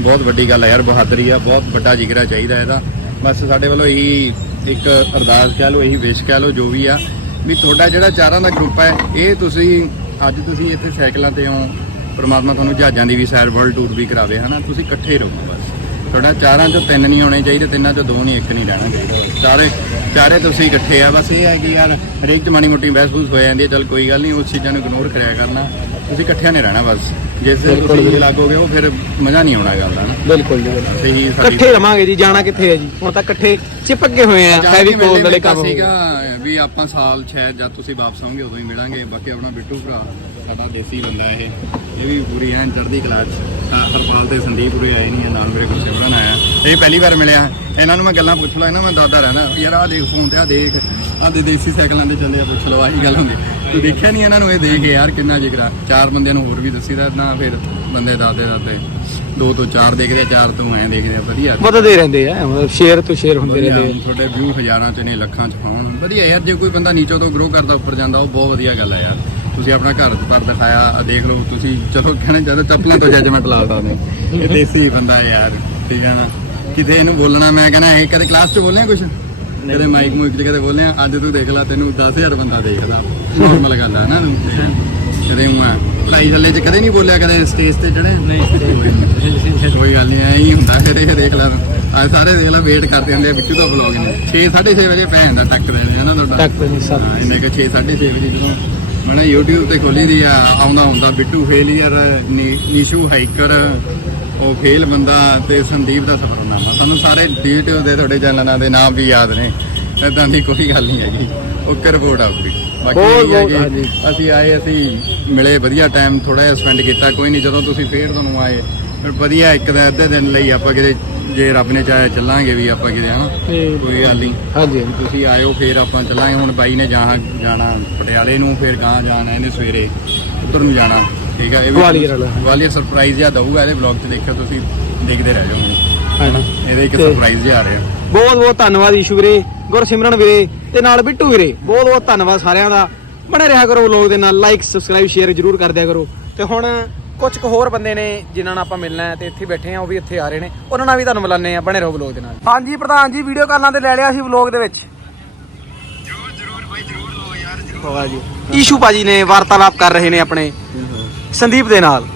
ਬਹੁਤ ਵੱਡੀ ਗੱਲ ਆ ਯਾਰ ਬਹਾਦਰੀ ਆ ਬਹੁਤ ਵੱਡਾ ਜਿਗਰਾ ਚਾਹੀਦਾ ਇਹਦਾ। ਬਸ ਸਾਡੇ ਵੱਲੋਂ ਇਹੀ ਇੱਕ ਅਰਦਾਸ ਕਹਿ ਲਓ, ਇਹੀ ਵਿਸ਼ ਕਹਿ ਲਓ, ਜੋ ਵੀ ਆ, ਵੀ ਤੁਹਾਡਾ ਜਿਹੜਾ ਚਾਰਾਂ ਦਾ ਗਰੁੱਪ ਹੈ, ਇਹ ਤੁਸੀਂ ਅੱਜ ਤੁਸੀਂ ਇੱਥੇ ਸਾਈਕਲਾਂ ਤੇ ਹੋ ਪਰਮਾਤਮਾ ਤੁਹਾਨੂੰ ਜਹਾਜ਼ਾਂ ਦੀ ਵੀ ਸੈਰ ਵਰਲਡ ਟੂਰ ਵੀ ਕਰਾਵੇ, ਹਨਾ? ਤੁਸੀਂ ਇਕੱਠੇ ਰਹੋ ਬਸ। ਤੁਹਾਡਾ ਚਾਰਾਂ ਚੋਂ ਤਿੰਨ ਨਹੀਂ ਹੋਣੇ ਚਾਹੀਦੇ, ਤਿੰਨਾਂ ਚੋਂ ਦੋ ਨਹੀਂ, ਇੱਕ ਨਹੀਂ ਰਹਿਣਾ ਚਾਹੀਦਾ। ਚਾਰੇ ਚਾਰੇ ਤੁਸੀਂ ਇਕੱਠੇ ਆ, ਬਸ ਇਹ ਹੈ ਕਿ ਯਾਰ ਹਰੇਕ ਚ ਮਾੜੀ ਮੋਟੀ ਬਹਿਸ-ਬੂਸ ਹੋ ਜਾਂਦੀ ਹੈ, ਚਲ ਕੋਈ ਗੱਲ ਨਹੀਂ, ਉਸ ਚੀਜ਼ਾਂ ਨੂੰ ਇਗਨੋਰ ਕਰਿਆ ਕਰਨਾ। ਤੁਸੀਂ ਇਕੱਠਿਆਂ ਨੇ ਰਹਿਣਾ ਬਸ। ਜਿਸ ਦਿਨ ਬਿਲਕੁਲ ਤੁਸੀਂ ਜੀ। ਲੱਗੋਗੇ ਉਹ ਫਿਰ ਮਜ਼ਾ ਨਹੀਂ ਆਉਣਾ ਗੱਲ ਦਾ ਨਾ। ਬਿਲਕੁਲ ਜੀ ਤੇ ਹੀ ਸਾਡੀ ਇਕੱਠੇ ਰਵਾਂਗੇ ਜੀ ਜਾਣਾ ਕਿੱਥੇ ਹੈ ਜੀ? ਹੁਣ ਤਾਂ ਇਕੱਠੇ ਚਿਪਕ ਗਏ ਹੋਏ ਆ ਹੈਵੀ ਕੋਲ ਵੇਲੇ ਤਾਂ ਕੰਮ ਹੋ ਗਏ। ਸੀਗਾ ਵੀ ਆਪਾਂ ਸਾਲ ਸ਼ਾਇਦ ਜਦ ਤੁਸੀਂ ਵਾਪਸ ਆਓਗੇ ਉਦੋਂ ਹੀ ਮਿਲਾਂਗੇ। ਬਾਕੀ ਆਪਣਾ ਬਿੱਟੂ ਭਰਾ ਸਾਡਾ ਦੇਸੀ ਬੰਦਾ ਇਹ। ਇਹ ਵੀ ਪੂਰੀ ਐਨ ਚੜ੍ਹਦੀ ਕਲਾ ਚ। ਹਾਂ, ਹਰਪਾਲ ਤੇ ਸੰਦੀਪ ਉਰੇ ਆਏ ਨਹੀਂ ਨਾਲ ਮੇਰੇ ਕੋਲ ਸਿਮਰਨ ਆਇਆ। ਇਹ ਪਹਿਲੀ ਵਾਰ ਮਿਲਿਆ। ਇਹਨਾਂ ਨੂੰ ਮੈਂ ਗੱਲਾਂ ਪੁੱਛ ਲਾਂ ਇਹਨਾਂ ਮੈਂ ਦਾਦਾ ਰਹਿਣਾ ਯਾਰ ਆਹ ਦੇਖ ਫੋਨ ਤੇ ਆ ਦੇਖ ਆਹ ਦੇ ਦੇਸੀ ਸਾਈਕਲਾਂ ਤੇ ਚੱਲੇ ਆ ਪੁੱਛ ਲਓ ਆਹੀ ਗੱਲ ਹੁੰਦੀ। ਤੂੰ ਦੇਖਿਆ ਨਹੀਂ ਇਹਨਾਂ ਨੂੰ? ਇਹ ਦੇਖ ਯਾਰ ਕਿੰਨਾ ਜਿਗਰਾ। ਚਾਰ ਬੰਦਿਆਂ ਨੂੰ ਹੋਰ ਵੀ ਦੱਸੀਦਾ ਨਾ ਫਿਰ ਬੰਦੇ ਦਾਦੇ ਦਾਦੇ ਦੋ ਤੋਂ ਚਾਰ ਦੇਖਦੇ ਆ, ਚਾਰ ਤੋਂ ਐਂ ਦੇਖਦੇ ਆ ਵਧੀਆ। ਵਧਦੇ ਰਹਿੰਦੇ ਆ ਮਤਲਬ ਸ਼ੇਅਰ ਤੋਂ ਸ਼ੇਅਰ ਹੁੰਦੇ ਰਹਿੰਦੇ ਆ। ਤੁਹਾਡੇ ਵਿਊ ਹਜ਼ਾਰਾਂ ਚ ਨੇ ਲੱਖਾਂ ਚ ਹੋਣ ਵਧੀਆ ਯਾਰ ਜੇ ਕੋਈ ਬੰਦਾ ਨੀਚੋਂ ਤੋਂ ਗਰੋ ਕਰਦਾ ਉੱਪਰ ਜਾਂਦਾ ਉਹ ਬਹੁਤ ਵਧੀਆ ਗੱਲ ਹੈ ਯਾਰ। ਤੁਸੀਂ ਆਪਣਾ ਘਰ ਘਰ ਦਿਖਾਇਆ ਆਹ ਦੇਖ ਲਓ ਤੁਸੀਂ ਚਲੋ ਕਹਿੰਦੇ ਜਦੋਂ ਚੱਪਲਾਂ ਤੋਂ ਜੱਜਮੈਂਟ ਲਾਤਾ ਨੇ ਇਹ ਦੇਸੀ ਬੰਦਾ ਯਾਰ ਠੀਕ ਹੈ ਨਾ? ਕਿਤੇ ਇਹਨੂੰ ਬੋਲਣਾ ਮੈਂ ਕਹਿੰਦਾ ਇਹ ਕਦੇ ਕਲਾਸ ਚ ਬੋਲਿਆ ਕੁਝ ਕਦੇ ਮਾਈਕ ਮੂਇਕ ਚ ਕਦੇ ਬੋਲਿਆ ਅੱਜ ਤੂੰ ਦੇਖ ਲੈ ਤੈਨੂੰ 10000 ਬੰਦਾ ਦੇਖਦਾ। ਨਾਰਮਲ ਗੱਲ ਹੈ ਨਾ ਕਦੇ ਮੈਂ ਲਾਈ ਥੱਲੇ ਚ ਕਦੇ ਨਹੀਂ ਬੋਲਿਆ ਕਦੇ ਸਟੇਜ ਤੇ ਚੜੇ ਨਹੀਂ ਕੋਈ ਗੱਲ ਨਹੀਂ ਐਂ ਹੀ ਹੁੰਦਾ ਫਿਰ ਇਹ ਦੇਖ ਲੈ। ਆ ਸਾਰੇ ਦੇਖ ਲੈ ਵੇਟ ਕਰਦੇ ਹੁੰਦੇ ਆ ਬਿੱਟੂ ਦਾ ਵਲੌਗ ਨੇ। 6 6:30 ਵਜੇ ਪੈ ਜਾਂਦਾ ਟੱਕ ਦੇ ਨੇ ਨਾ ਤੁਹਾਡਾ। ਤੱਕ ਨਹੀਂ ਸਰ ਇੰਨੇ ਕਿ 6 6:30 ਵਜੇ ਜਦੋਂ ਮੈਂ YouTube ਤੇ ਖੋਲੀ ਦੀ ਆ ਆਉਂਦਾ ਹੁੰਦਾ ਬਿੱਟੂ ਫੇਲੀਅਰ ਨੀਸ਼ੂ ਹਾਈਕਰ ਉਹ ਫੇਲ ਬੰਦਾ ਤੇ ਸੰਦੀਪ ਦਾ ਸਫਰਨਾਮਾ। ਸਾਨੂੰ ਸਾਰੇ YouTube ਦੇ ਤੁਹਾਡੇ ਚੈਨਲਾਂ ਦੇ ਨਾਮ ਵੀ ਯਾਦ ਨੇ। ਇਦਾਂ ਦੀ ਕੋਈ ਗੱਲ ਨਹੀਂ ਹੈਗੀ। ਓਕੇ ਰਿਪੋਰਟ ਆਊਗੀ ਬਾਕੀ ਇਹ ਹੈ ਕਿ। ਅਸੀਂ ਆਏ ਅਸੀਂ ਮਿਲੇ ਵਧੀਆ ਟਾਈਮ ਥੋੜਾ ਜਿਹਾ ਸਪੈਂਡ ਕੀਤਾ। ਕੋਈ ਨਹੀਂ ਜਦੋਂ ਤੁਸੀਂ ਫੇਰ ਤੁਹਾਨੂੰ ਆਏ ਫਿਰ ਵਧੀਆ ਇੱਕ ਦਿਨ ਅੱਧੇ ਦਿਨ ਲਈ ਆਪਾਂ ਕਿਤੇ ਜੇ ਰੱਬ ਨੇ ਚਾਹਿਆ ਚੱਲਾਂਗੇ ਵੀ ਆਪਾਂ ਕਿਤੇ ਹਨਾ? ਕੋਈ ਗੱਲ ਨਹੀਂ। ਹਾਂਜੀ। ਤੁਸੀਂ ਆਇਓ ਫੇਰ ਆਪਾਂ ਚੱਲਾਂਗੇ। ਹੁਣ ਬਾਈ ਨੇ ਜਾਣਾ ਜਾਣਾ ਪਟਿਆਲੇ ਨੂੰ ਫੇਰ ਗਾਂ ਜਾਣਾ ਇਹਨੇ ਸਵੇਰੇ। ਉੱਧਰ ਨੂੰ ਜਾਣਾ। ਠੀਕ ਹੈ ਇਹ ਗਵਾਲੀਅਰ ਵਾਲਾ। ਗਵਾਲੀਅਰ ਸਰਪ੍ਰਾਈਜ਼ ਜਿਹਾ ਦਊਗਾ ਇਹਦੇ ਬਲੌਗ 'ਚ ਦੇਖਿਓ ਤੁਸੀਂ ਦੇਖਦੇ ਰਹਿ ਜਾਓਗੇ। ਹਾਂਜੀ। ਇਹਦੇ ਇੱਕ ਤੇ- ਸਰਪ੍ਰਾਈਜ਼ ਜਿਹਾ ਆ ਰਿਹਾ। ਬਹੁਤ ਬਹੁਤ ਧੰਨਵਾਦ ਈਸ਼ੂ ਵੀਰੇ ਗੁਰਸਿਮਰਨ ਵੀਰੇ ਤੇ ਨਾਲ ਬਿੱਟੂ ਵੀਰੇ। ਬਹੁਤ ਬਹੁਤ ਧੰਨਵਾਦ ਸਾਰਿਆਂ ਦਾ। ਬਣੇ ਰਿਹਾ ਕਰੋ ਵਲੋਗ ਦੇ ਨਾਲ ਲਾਈਕ ਸਬਸਕ੍ਰਾਈਬ ਸ਼ੇਅਰ ਜਰੂਰ ਕਰ ਦਿਆ ਕਰੋ। ਤੇ ਹੁਣ ਕੁਝ ਕੁ ਹੋਰ ਬੰਦੇ ਨੇ ਜਿਨ੍ਹਾਂ ਨਾਲ ਆਪਾਂ ਮਿਲਣਾ ਹੈ ਤੇ ਇੱਥੇ ਬੈਠੇ ਆ ਉਹ ਵੀ ਇੱਥੇ ਆ ਰਹੇ ਨੇ। ਉਹਨਾਂ ਨਾਲ ਵੀ ਤੁਹਾਨੂੰ ਮਿਲਾਨੇ ਆ ਬਣੇ ਰਹੋ ਵਲੋਗ ਦੇ ਨਾਲ। ਹਾਂਜੀ ਪ੍ਰਧਾਨ ਜੀ ਵੀਡੀਓ ਕਾਲਾਂ ਤੇ ਲੈ ਲਿਆ ਸੀ ਵਲੋਗ ਦੇ ਵਿੱਚ। ਵਾਹ ਜੀ। ਈਸ਼ੂ ਭਾਜੀ ਨੇ ਵਾਰਤਾਲਾਪ ਕਰ ਰਹੇ ਨੇ ਆਪਣੇ। ਸੰਦੀਪ ਦੇ ਨਾਲ।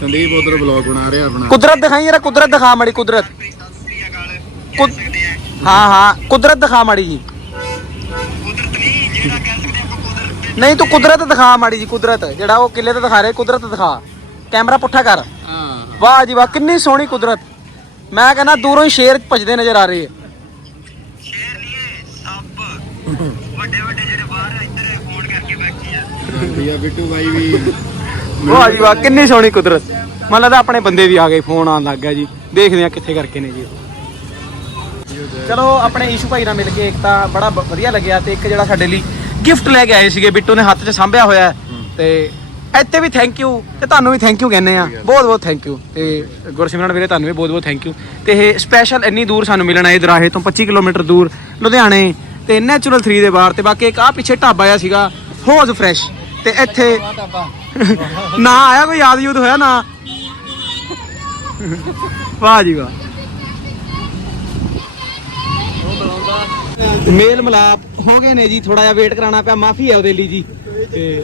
ਸੰਦੀਪ ਉਧਰ ਬਲੌਗ ਬਣਾ ਰਿਹਾ ਆਪਣਾ ਕੁਦਰਤ ਦਿਖਾਈ ਜਰਾ ਕੁਦਰਤ ਦਿਖਾ ਮਾੜੀ ਕੁਦਰਤ। ਕੁਦ- ਹਾਂ ਹਾਂ ਕੁਦਰਤ ਦਿਖਾ ਮਾੜੀ ਜੀ। ਨਹੀਂ ਤੂੰ ਕੁਦਰਤ ਦਿਖਾ ਮਾੜੀ ਜੀ ਕੁਦਰਤ। ਜਿਹੜਾ ਉਹ ਕਿਲੇ ਤੇ ਦਿਖਾ ਰਿਹਾ ਕੁਦਰਤ ਦਿਖਾ। ਕੈਮਰਾ ਪੁੱਠਾ ਕਰ। ਹਾਂ। ਵਾਹ ਜੀ ਵਾਹ ਕਿੰਨੀ ਸੋਹਣੀ ਕੁਦਰਤ। ਮੈਂ ਕਹਿੰਦਾ ਦੂਰੋਂ ਹੀ ਸ਼ੇਰ ਭਜਦੇ ਨਜ਼ਰ ਆ ਰਹੇ ਆ। ਭਈਆ ਬਿੱਟੂ ਬਾਈ ਵੀ। ਵਾਹ ਜੀ ਵਾਹ ਕਿੰਨੀ ਸੋਹਣੀ ਕੁਦਰਤ। ਮੈਨੂੰ ਲੱਗਦਾ ਆਪਣੇ ਬੰਦੇ ਵੀ ਆ ਗਏ ਫੋਨ ਆਉਣ ਲੱਗ ਗਿਆ ਜੀ। ਦੇਖਦੇ ਆ ਕਿੱਥੇ ਕਰਕੇ ਨੇ ਜੀ ਚਲੋ ਆਪਣੇ ਈਸ਼ੂ ਭਾਈ ਨਾਲ ਮਿਲ ਕੇ ਇੱਕ ਤਾਂ ਬੜਾ ਵਧੀਆ ਲੱਗਿਆ ਤੇ ਇੱਕ ਜਿਹੜਾ ਸਾਡੇ ਲਈ ਗਿਫਟ ਲੈ ਕੇ ਆਏ ਸੀਗੇ ਬਿੱਟੂ ਨੇ ਹੱਥ 'ਚ ਸਾਂਭਿਆ ਹੋਇਆ। ਤੇ ਇੱਥੇ ਵੀ ਥੈਂਕ ਯੂ ਤੇ ਤੁਹਾਨੂੰ ਵੀ ਥੈਂਕ ਯੂ ਕਹਿੰਦੇ ਆ ਬਹੁਤ ਬਹੁਤ ਥੈਂਕ ਯੂ ਤੇ ਗੁਰਸਿਮਰਨ ਵੀਰੇ ਤੁਹਾਨੂੰ ਵੀ ਬਹੁਤ ਬਹੁਤ ਥੈਂਕ ਯੂ ਤੇ ਇਹ ਸਪੈਸ਼ਲ ਇੰਨੀ ਦੂਰ ਸਾਨੂੰ ਮਿਲਣ ਆਏ ਦਰਾਹੇ ਤੋਂ 25 ਕਿਲੋਮੀਟਰ ਦੂਰ ਲੁਧਿਆਣੇ ਤੇ ਨੈਚੁਰਲ 3 ਦੇ ਬਾਹਰ ਤੇ ਬਾਕੀ ਇੱਕ ਆ ਪਿੱਛੇ ਢਾਬਾ ਆ ਸੀਗਾ ਹੋਜ਼ ਫਰੈਸ਼ ਤੇ ਇੱਥੇ ਨਾ ਆਇਆ ਕੋਈ ਯਾਦ ਯੂਦ ਹੋਇਆ ਨਾ? ਵਾਹ ਜੀ ਵਾਹ। ਮੇਲ ਮਲਾਪ ਹੋ ਗਏ ਨੇ ਜੀ ਥੋੜਾ ਜਿਹਾ ਵੇਟ ਕਰਾਉਣਾ ਪਿਆ ਮਾਫੀ ਹੈ ਉਹਦੇ ਲਈ ਜੀ। ਤੇ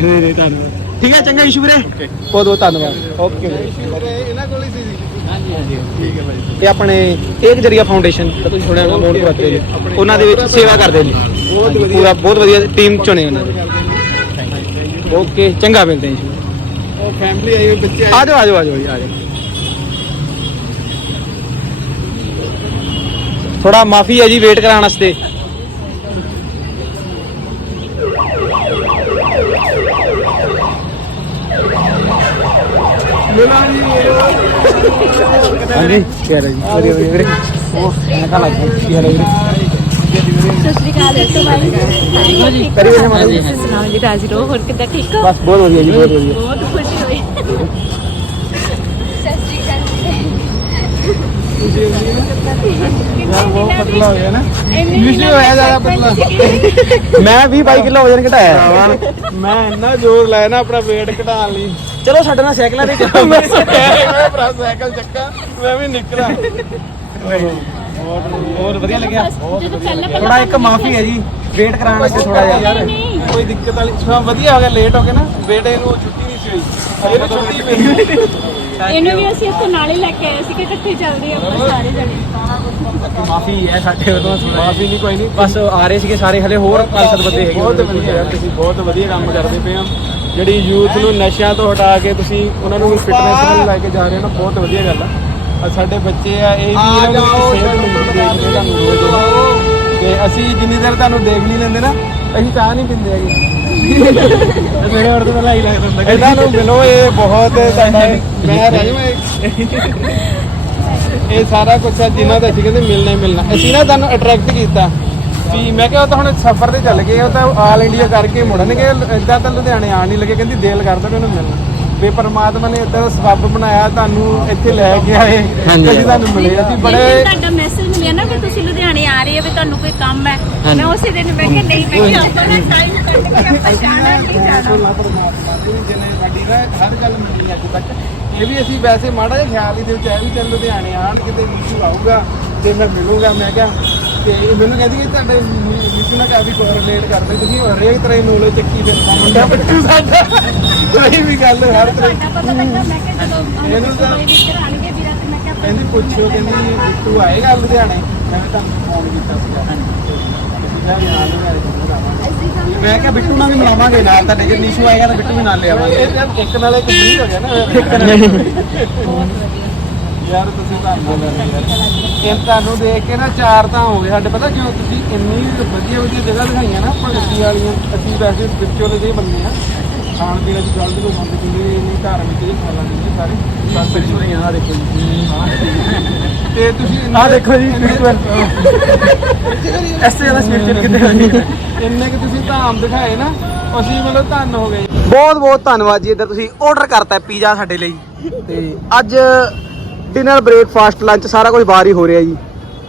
ਨਹੀਂ ਨਹੀਂ ਧੰਨਵਾਦ। ਠੀਕ ਹੈ ਚੰਗਾ ਇਸ਼ੂ ਵੀਰੇ ਬਹੁਤ ਬਹੁਤ ਧੰਨਵਾਦ। ਓਕੇ ਇਹਨਾਂ ਕੋਲ ਹੀ ਸੀ ਹਾਂਜੀ ਹਾਂਜੀ ਠੀਕ ਹੈ ਭਾਈ ਇਹ ਆਪਣੇ ਏਕ ਜਰੀਆ ਫਾਊਂਡੇਸ਼ਨ ਤਾਂ ਤੁਸੀਂ ਸੁਣਿਆ ਨਾ ਮੋਹਨ ਪੁਰਾਤੇ ਜੀ ਉਹਨਾਂ ਦੇ ਵਿੱਚ ਸੇਵਾ ਕਰਦੇ ਨੇ। ਪੂਰਾ ਬਹੁਤ ਵਧੀਆ ਟੀਮ ਚੁਣੇ ਉਹਨਾਂ ਨੇ ਓਕੇ ਚੰਗਾ ਮਿਲਦੇ ਹਾਂ ਜੀ। ਉਹ ਫੈਮਿਲੀ ਆਈ ਹੋਈ ਬੱਚੇ ਆ ਜਾਓ ਆ ਜਾਓ ਆ ਜਾਓ ਜੀ, ਆ ਜਾਓ। ਥੋੜਾ ਮਾਫੀ ਹੈ ਜੀ ਵੇਟ ਕਰਾਉਣ ਵਾਸਤੇ। ਹਾਂਜੀ ਹੈ ਜੀ ਵਧੀਆ ਵਧੀਆ ਵੀਰੇ। ਉਹ ਐਨਕਾਂ ਲੱਗ ਹਾਲ ਹੈ ਵੀਰੇ। ਸਤਿ ਸ਼੍ਰੀ ਅਕਾਲ ਜੀ ਤੁਹਾਡੀ ਠੀਕ ਹੋ ਜੀ ਮਾਤਾ ਜੀ। ਸੁਣਾਓ ਜੀ ਰਾਜੀ ਰਹੋ ਹੋਰ ਕਿੱਦਾਂ ਠੀਕ ਹੋ ਬਸ ਬਹੁਤ ਵਧੀਆ ਜੀ ਬਹੁਤ ਵਧੀਆ ਬਹੁਤ ਖੁਸ਼ੀ ਹੋਈ ਸਤਿ ਸ਼੍ਰੀ ਅਕਾਲ ਮੈਂ 20 22 ਕਿਲੋ ਵਜਨ ਘਟਾਇਆ। ਮੈਂ ਇੰਨਾ ਜ਼ੋਰ ਲਾਇਆ ਨਾ ਆਪਣਾ weight ਘਟਾਉਣ ਲਈ। ਚਲੋ ਸਾਡੇ ਨਾਲ ਸਾਈਕਲਾਂ ਤੇ ਚੱਲੋ ਮੈਂ ਸਾਈਕਲ ਚੱਕਾ। ਮੈਂ ਵੀ ਨਿਕਲਾਂ। ਹੋਰ ਵਧੀਆ ਲੱਗਿਆ? ਜਦੋਂ ਪਹਿਲਾਂ ਥੋੜਾ ਇੱਕ ਮਾਫੀ ਹੈ ਜੀ ਵੇਟ ਕਰਾਉਣ ਵਾਸਤੇ ਥੋੜਾ ਜਿਹਾ। ਯਾਰ ਕੋਈ ਦਿੱਕਤ ਵਾਲੀ ਹਾਂ ਵਧੀਆ ਹੋ ਗਿਆ ਲੇਟ ਹੋ ਗਿਆ ਨਾ। ਬੇਟੇ ਨੂੰ ਛੁੱਟੀ ਨਹੀਂ ਸੀ ਹੋਈ। ਇਹਨੂੰ ਛੁੱਟੀ ਮਿਲੀ। ਇਹਨੂੰ ਵੀ ਅਸੀਂ ਇੱਥੋਂ ਨਾਲ ਹੀ ਲੈ ਕੇ ਆਏ ਸੀ ਕਿ ਇਕੱਠੇ ਚੱਲਦੇ ਆਪਾਂ ਸਾਰੇ ਜਣੇ। ਮਾਫੀ ਹੈ ਸਾਡੇ ਵੱਲੋਂ ਥੋੜਾ ਮਾਫੀ ਨਹੀਂ ਕੋਈ ਨਹੀਂ। ਬਸ ਆ ਰਹੇ ਸੀਗੇ ਸਾਰੇ ਹਲੇ ਹੋਰ ਪੰਜ ਸੱਤ ਬੰਦੇ ਹੈਗੇ ਬਹੁਤ ਵਧੀਆ ਯਾਰ ਤੁਸੀਂ ਬਹੁਤ ਵਧੀਆ ਕੰਮ ਕਰਦੇ ਪਏ ਹੋ। ਜਿਹੜੀ ਯੂਥ ਨੂੰ ਨਸ਼ਿਆਂ ਤੋਂ ਹਟਾ ਕੇ ਤੁਸੀਂ ਉਹਨਾਂ ਨੂੰ ਫਿਟਨੈਸ ਵੱਲ ਲੈ ਕੇ ਜਾ ਰਹੇ ਹੋ ਨਾ ਬਹੁਤ ਵਧੀਆ ਗੱਲ ਆ। ਆ ਸਾਡੇ ਬੱਚੇ ਆ ਇਹ ਵੀ ਇਹਨਾਂ ਦੀ ਸਿਹਤ ਨੂੰ ਦੇਖਦੇ ਤੁਹਾਨੂੰ ਰੋਜ਼। ਤੇ ਅਸੀਂ ਜਿੰਨੀ ਦੇਰ ਤੁਹਾਨੂੰ ਦੇਖ ਨਹੀਂ ਲੈਂਦੇ ਨਾ ਅਸੀਂ ਚਾਹ ਨਹੀਂ ਪੀਂਦੇ ਹੈਗੇ। ਮੇਰੇ ਵਰਤ ਤੋਂ ਲਾਈ ਲੱਗਦਾ ਹੁੰਦਾ ਇਹਨਾਂ ਨੂੰ ਮਿਲੋ ਇਹ ਬਹੁਤ ਤੁਹਾਡਾ ਮੈਂ ਰਹਿ ਜਾਵਾਂ ਇਹ। ਸਾਰਾ ਕੁਝ ਆ ਜਿਨ੍ਹਾਂ ਦਾ ਅਸੀਂ ਕਹਿੰਦੇ ਮਿਲਣਾ ਹੀ ਮਿਲਣਾ। ਅਸੀਂ ਨਾ ਤੁਹਾਨੂੰ ਅਟਰੈਕਟ ਕੀਤਾ। ਵੀ ਮੈਂ ਕਿਹਾ ਉਹ ਤਾਂ ਹੁਣ ਸਫ਼ਰ ਤੇ ਚੱਲ ਗਏ ਉਹ ਤਾਂ ਆਲ ਇੰਡੀਆ ਕਰਕੇ ਮੁੜਨਗੇ ਇਦਾਂ ਤਾਂ ਲੁਧਿਆਣੇ ਆਣ ਨਹੀਂ ਲੱਗੇ ਕਹਿੰਦੀ ਦਿਲ ਕਰਦਾ ਵੀ ਉਹਨੂੰ ਮਿਲਣਾ। ਵੀ ਪਰਮਾਤਮਾ ਨੇ ਇਦਾਂ ਦਾ ਸਬੱਬ ਬਣਾਇਆ ਤੁਹਾਨੂੰ ਇੱਥੇ ਲੈ ਕੇ ਆਏ ਤੇ ਅਸੀਂ ਤੁਹਾਨੂੰ ਮਿਲੇ। ਅਸੀਂ ਬੜੇ ਬੜੇ ਤੁਹਾਡਾ ਮੈਸੇਜ ਮਿਲਿਆ ਨਾ ਵੀ ਤੁਸੀਂ ਲੁਧਿਆਣੇ ਆ ਰਹੇ ਹੋ ਵੀ ਤੁਹਾਨੂੰ ਕੋਈ ਕੰਮ ਹੈ। ਮੈਂ ਉਸੇ ਦਿਨ ਮੈਂ ਕਿਹਾ ਨਹੀਂ ਮੈਂ ਕਿਹਾ ਟਾਈਮ ਕੱਢ ਕੇ ਆਪਾਂ ਜਾਣਾ ਨਹੀਂ ਜਾਣਾ। ਅੱਲਾ ਪਰਮਾਤਮਾ ਦੀ ਜਿਹਨੇ ਸਾਡੀ ਨਾ ਹਰ ਗੱਲ ਮੰਨੀ ਅੱਜ ਤੱਕ। ਇਹ ਵੀ ਅਸੀਂ ਵੈਸੇ ਮਾੜਾ ਜਿਹਾ ਖਿਆਲ ਹੀ ਦੇ ਵਿੱਚ ਆਇਆ ਵੀ ਚੱਲ ਲੁਧਿਆਣੇ ਆਣ ਕਿਤੇ ਆਊਗਾ ਤੇ ਮੈਂ ਮਿਲੂੰਗਾ ਮੈਂ ਕਿਹਾ ਤੇ ਇਹ ਮੈਨੂੰ ਕਹਿੰਦੀ ਕਿ ਤੁਹਾਡੇ ਨਾਲ ਕਾਫੀ ਕੋਰਿਲੇਟ ਕਰਦੇ ਤੁਸੀਂ ਹਰੇਕ ਤਰ੍ਹਾਂ ਦੀ ਨੌਲੇਜ ਚੱਕੀ ਫਿਰਦਾ ਮੁੰਡਾ ਬੱਚੂ ਸਾਡਾ। ਕੋਈ ਵੀ ਗੱਲ ਹਰ ਤਰ੍ਹਾਂ ਤੁਹਾਡਾ ਪਤਾ ਲੱਗਾ ਮੈਂ ਕਿਹਾ ਜਦੋਂ ਮੈਨੂੰ ਤਾਂ- ਕੋਈ ਵੀ ਇੱਧਰ ਆਣਗੇ ਵੀਰਾ ਤੇ ਮੈਂ ਕਿਹਾ ਕਹਿੰਦੀ ਪੁੱਛੋ ਕਹਿੰਦੀ ਬਿੱਟੂ ਆਏਗਾ ਲੁਧਿਆਣੇ ਮੈਂ ਤੁਹਾਨੂੰ ਫੋਨ ਕੀਤਾ ਸੀਗਾ। ਤੁਸੀਂ ਕਿਹਾ ਵੀ ਹਾਂ ਲੁਧਿਆਣੇ ਜ਼ਰੂਰ ਆਵਾਂਗੇ। ਮੈਂ ਕਿਹਾ ਬਿੱਟੂ ਨਾਲ ਵੀ ਮਿਲਾਵਾਂਗੇ ਨਾਲ ਤਾਂ ਜੇ ਨੀਸ਼ੂ ਆਏਗਾ ਤਾਂ ਬਿੱਟੂ ਵੀ ਨਾਲ ਲੈ ਆਵਾਂਗੇ। ਇਹ ਤਾਂ ਇੱਕ ਨਾਲ ਇੱਕ ਫ੍ਰੀ ਹੋ ਗਿਆ ਨਾ। ਇੱਕ ਨਾਲ ਯਾਰ ਤੁਸੀਂ ਤਾਂ ਬੋਲ ਰਹੇ ਯਾਰ ਇਹ ਤੁਹਾਨੂੰ ਦੇਖ ਕੇ ਨਾ ਚਾਰ ਤਾਂ ਹੋ ਗਏ। ਸਾਡੇ ਪਤਾ ਕਿਉਂ? ਤੁਸੀਂ ਇੰਨੀ ਵਧੀਆ ਵਧੀਆ ਜਗ੍ਹਾ ਦਿਖਾਈਆਂ ਨਾ ਭਗਤੀ ਵਾਲੀਆਂ। ਅਸੀਂ ਵੈਸੇ ਸਪਿਰਚੁਅਲ ਦੇ ਬੰਦੇ ਆ। ਖਾਣ ਪੀਣ ਦੀ ਗੱਲ ਤੋਂ ਬੰਦ ਪੀਂਦੇ ਇੰਨੀ ਧਾਰਮਿਕ ਇਹ ਖਾਲਾਂ ਨਹੀਂ ਸਾਰੇ। ਬਸ ਸਪਿਰਚੁਅਲ ਆ ਦੇਖੋ ਜੀ। ਤੇ ਤੁਸੀਂ ਆਹ ਦੇਖੋ ਜੀ spiritual। ਐਸੇ ਜ਼ਿਆਦਾ ਸਪਿਰਚੁਅਲ ਕਿਤੇ ਨਹੀਂ ਇੰਨੇ ਕਿ ਤੁਸੀਂ ਧਾਮ ਦਿਖਾਏ ਨਾ ਅਸੀਂ ਮਤਲਬ ਧੰਨ ਹੋ ਗਏ। ਬਹੁਤ ਬਹੁਤ ਧੰਨਵਾਦ ਜੀ ਇੱਧਰ ਤੁਸੀਂ ਆਰਡਰ ਕਰਤਾ ਪੀਜ਼ਾ ਸਾਡੇ ਲਈ। ਤੇ ਅੱਜ ਡਿਨਰ ਬ੍ਰੇਕਫਾਸਟ ਲੰਚ ਸਾਰਾ ਕੁਝ ਬਾਹਰ ਹੀ ਹੋ ਰਿਹਾ ਜੀ।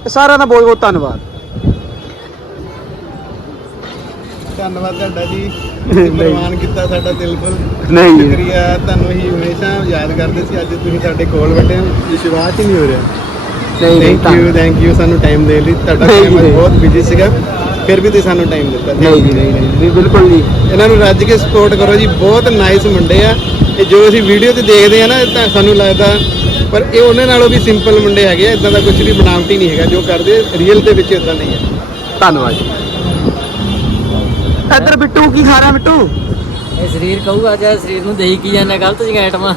ਸਾਰਿਆਂ ਦਾ ਬਹੁਤ ਬਹੁਤ ਧੰਨਵਾਦ। ਧੰਨਵਾਦ ਤੁਹਾਡਾ ਜੀ। ਤੁਸੀਂ ਪ੍ਰਵਾਨ ਕੀਤਾ ਸਾਡਾ ਦਿਲ ਤੋਂ ਨਹੀਂ। ਸ਼ੁਕਰੀਆ। ਤੁਹਾਨੂੰ ਹੀ ਹਮੇਸ਼ਾ ਯਾਦ ਕਰਦੇ ਸੀ। ਅੱਜ ਤੁਸੀਂ ਸਾਡੇ ਕੋਲ ਬੈਠੇ ਹੋ। ਵਿਸ਼ਵਾਸ ਹੀ ਨਹੀਂ ਹੋ ਰਿਹਾ। ਨਹੀਂ ਥੈਂਕ ਯੂ ਥੈਂਕ ਯੂ ਸਾਨੂੰ ਟਾਈਮ ਦੇਣ ਲਈ। ਤੁਹਾਡਾ ਟਾਈਮ। ਬਹੁਤ ਬਿਜ਼ੀ ਸੀਗਾ। ਫਿਰ ਵੀ ਤੁਸੀਂ ਸਾਨੂੰ ਟਾਈਮ ਦਿੱਤਾ। ਨਹੀਂ ਜੀ ਨਹੀਂ ਨਹੀਂ। ਬਿਲਕੁਲ ਨਹੀਂ। ਇਹਨਾਂ ਨੂੰ ਰੱਜ ਕੇ ਸਪੋਰਟ ਕਰੋ ਜੀ। ਬਹੁਤ ਨਾਈਸ ਮੁੰਡੇ ਆ। ਇਹ ਜੋ ਅਸੀਂ ਵੀਡੀਓ ਤੇ ਦੇਖਦੇ ਆ ਨਾ ਇਹ ਤਾਂ ਸਾਨੂੰ ਲੱਗਦਾ ਪਰ ਇਹ ਉਹਨਾਂ ਨਾਲੋਂ ਵੀ ਸਿੰਪਲ ਮੁੰਡੇ ਹੈਗੇ ਆ। ਇਦਾਂ ਦਾ ਕੁਝ ਵੀ ਬਣਾਵਟੀ ਨਹੀਂ ਹੈਗਾ। ਜੋ ਕਰਦੇ ਰੀਅਲ ਦੇ ਵਿੱਚ ਇਦਾਂ ਨਹੀਂ ਹੈ। ਧੰਨਵਾਦ। ਜੀ ਇੱਧਰ ਬਿੱਟੂ ਕੀ ਖਾ ਰਿਹਾ ਬਿੱਟੂ? ਇਹ ਸਰੀਰ ਕਹੂਗਾ ਜੇ ਸਰੀਰ ਨੂੰ ਦੇਈ ਕੀ ਜਾਂਦਾ ਗਲਤ ਜਿਹੀਆਂ ਆਈਟਮਾਂ।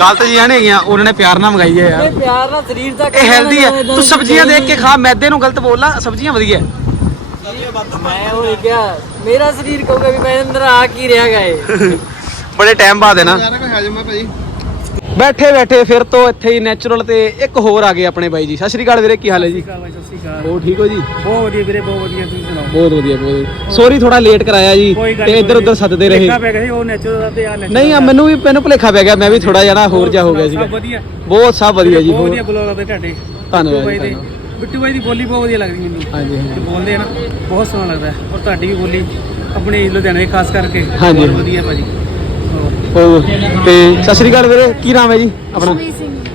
ਗਲਤ ਜੀ ਆਣੇ ਹੈਗੀਆਂ ਉਹਨਾਂ ਨੇ ਪਿਆਰ ਨਾਲ ਮੰਗਾਈ ਹੈ ਯਾਰ। ਇਹ ਪਿਆਰ ਨਾਲ ਸਰੀਰ ਦਾ ਇਹ ਹੈਲਦੀ ਹੈ ਤੂੰ ਸਬਜ਼ੀਆਂ ਦੇਖ ਕੇ ਖਾ ਮੈਦੇ ਨੂੰ ਗਲਤ ਬੋਲਣਾ ਸਬਜ਼ੀਆਂ ਵਧੀਆ। ਹੈ। ਮੈਂ ਉਹ ਨਹੀਂ ਕਿਹਾ ਮੇਰਾ ਸਰੀਰ ਕਹੂਗਾ ਵੀ ਮੈਂ ਅੰਦਰ ਆ ਕੀ ਰਿਹਾ ਗਏ ਬੜੇ ਟਾਈਮ ਬਾਅਦ ਹੈ ਨਾ। ਸਾਰਾ ਕੁਝ ਹਾਜ਼ਮ ਭਾਈ। ਬੈਠੇ ਬੈਠੇ ਫਿਰ ਤੋਂ ਇੱਥੇ ਹੀ ਨੈਚੁਰਲ ਤੇ ਇੱਕ ਹੋਰ ਆ ਗਏ ਆਪਣੇ ਬਾਈ ਜੀ। ਸਤਿ ਸ਼੍ਰੀ ਅਕਾਲ ਵੀਰੇ ਕੀ ਹਾਲ ਹੈ ਜੀ? ਉਹ ਠੀਕ ਹੋ ਜੀ? ਬਹੁਤ ਵਧੀਆ ਵੀਰੇ ਬਹੁਤ ਵਧੀਆ ਤੁਸੀਂ ਸੁਣਾਓ? ਬਹੁਤ ਵਧੀਆ ਬਹੁਤ ਸੋਰੀ ਥੋੜਾ ਲੇਟ ਕਰਾਇਆ ਜੀ ਤੇ ਇੱਧਰ ਉੱਧਰ ਸੱਦਦੇ ਰਹੇ। ਪੈ ਗਿਆ ਸੀ ਉਹ ਨੈਚੁਰਲ ਤੇ ਆ ਨਹੀਂ ਆ ਮੈਨੂੰ ਵੀ ਮੈਨੂੰ ਭੁਲੇਖਾ ਪੈ ਗਿਆ ਮੈਂ ਵੀ ਥੋੜਾ ਜਿਹਾ ਹੋਰ ਜਾ ਹੋ ਗਿਆ ਵਧੀਆ। ਬਹੁਤ ਸਭ ਵਧੀਆ ਜੀ ਬਹੁਤ ਵਧੀਆ ਬਹੁਤ ਬਲੌਗ ਆਦੇ ਤੁਹਾਡੇ। ਧੰਨਵਾਦ ਬਾਈ ਜੀ, ਦੇ ਬਿੱਟੂ ਬਾਈ ਦੀ ਬੋਲੀ ਬਹੁਤ ਵਧੀਆ ਲੱਗਦੀ ਮੈਨੂੰ। ਹਾਂਜੀ ਬੋਲਦੇ ਆ ਨਾ ਬਹੁਤ ਸੋਹਣਾ ਲੱਗਦਾ। ਹੈ ਔਰ ਤੁਹਾਡੀ ਵੀ ਬੋਲੀ ਆਪਣੇ ਲੁਧਿਆਣੇ ਖਾਸ ਕਰਕੇ। ਹਾਂਜੀ। ਬਹੁਤ ਵਧੀਆ ਭਾਜੀ। ਹੋਰ ਤੇ ਸਤਿ ਸ਼੍ਰੀ ਅਕਾਲ ਵੀਰੇ ਕੀ ਨਾਮ ਹੈ ਜੀ ਆਪਣਾ?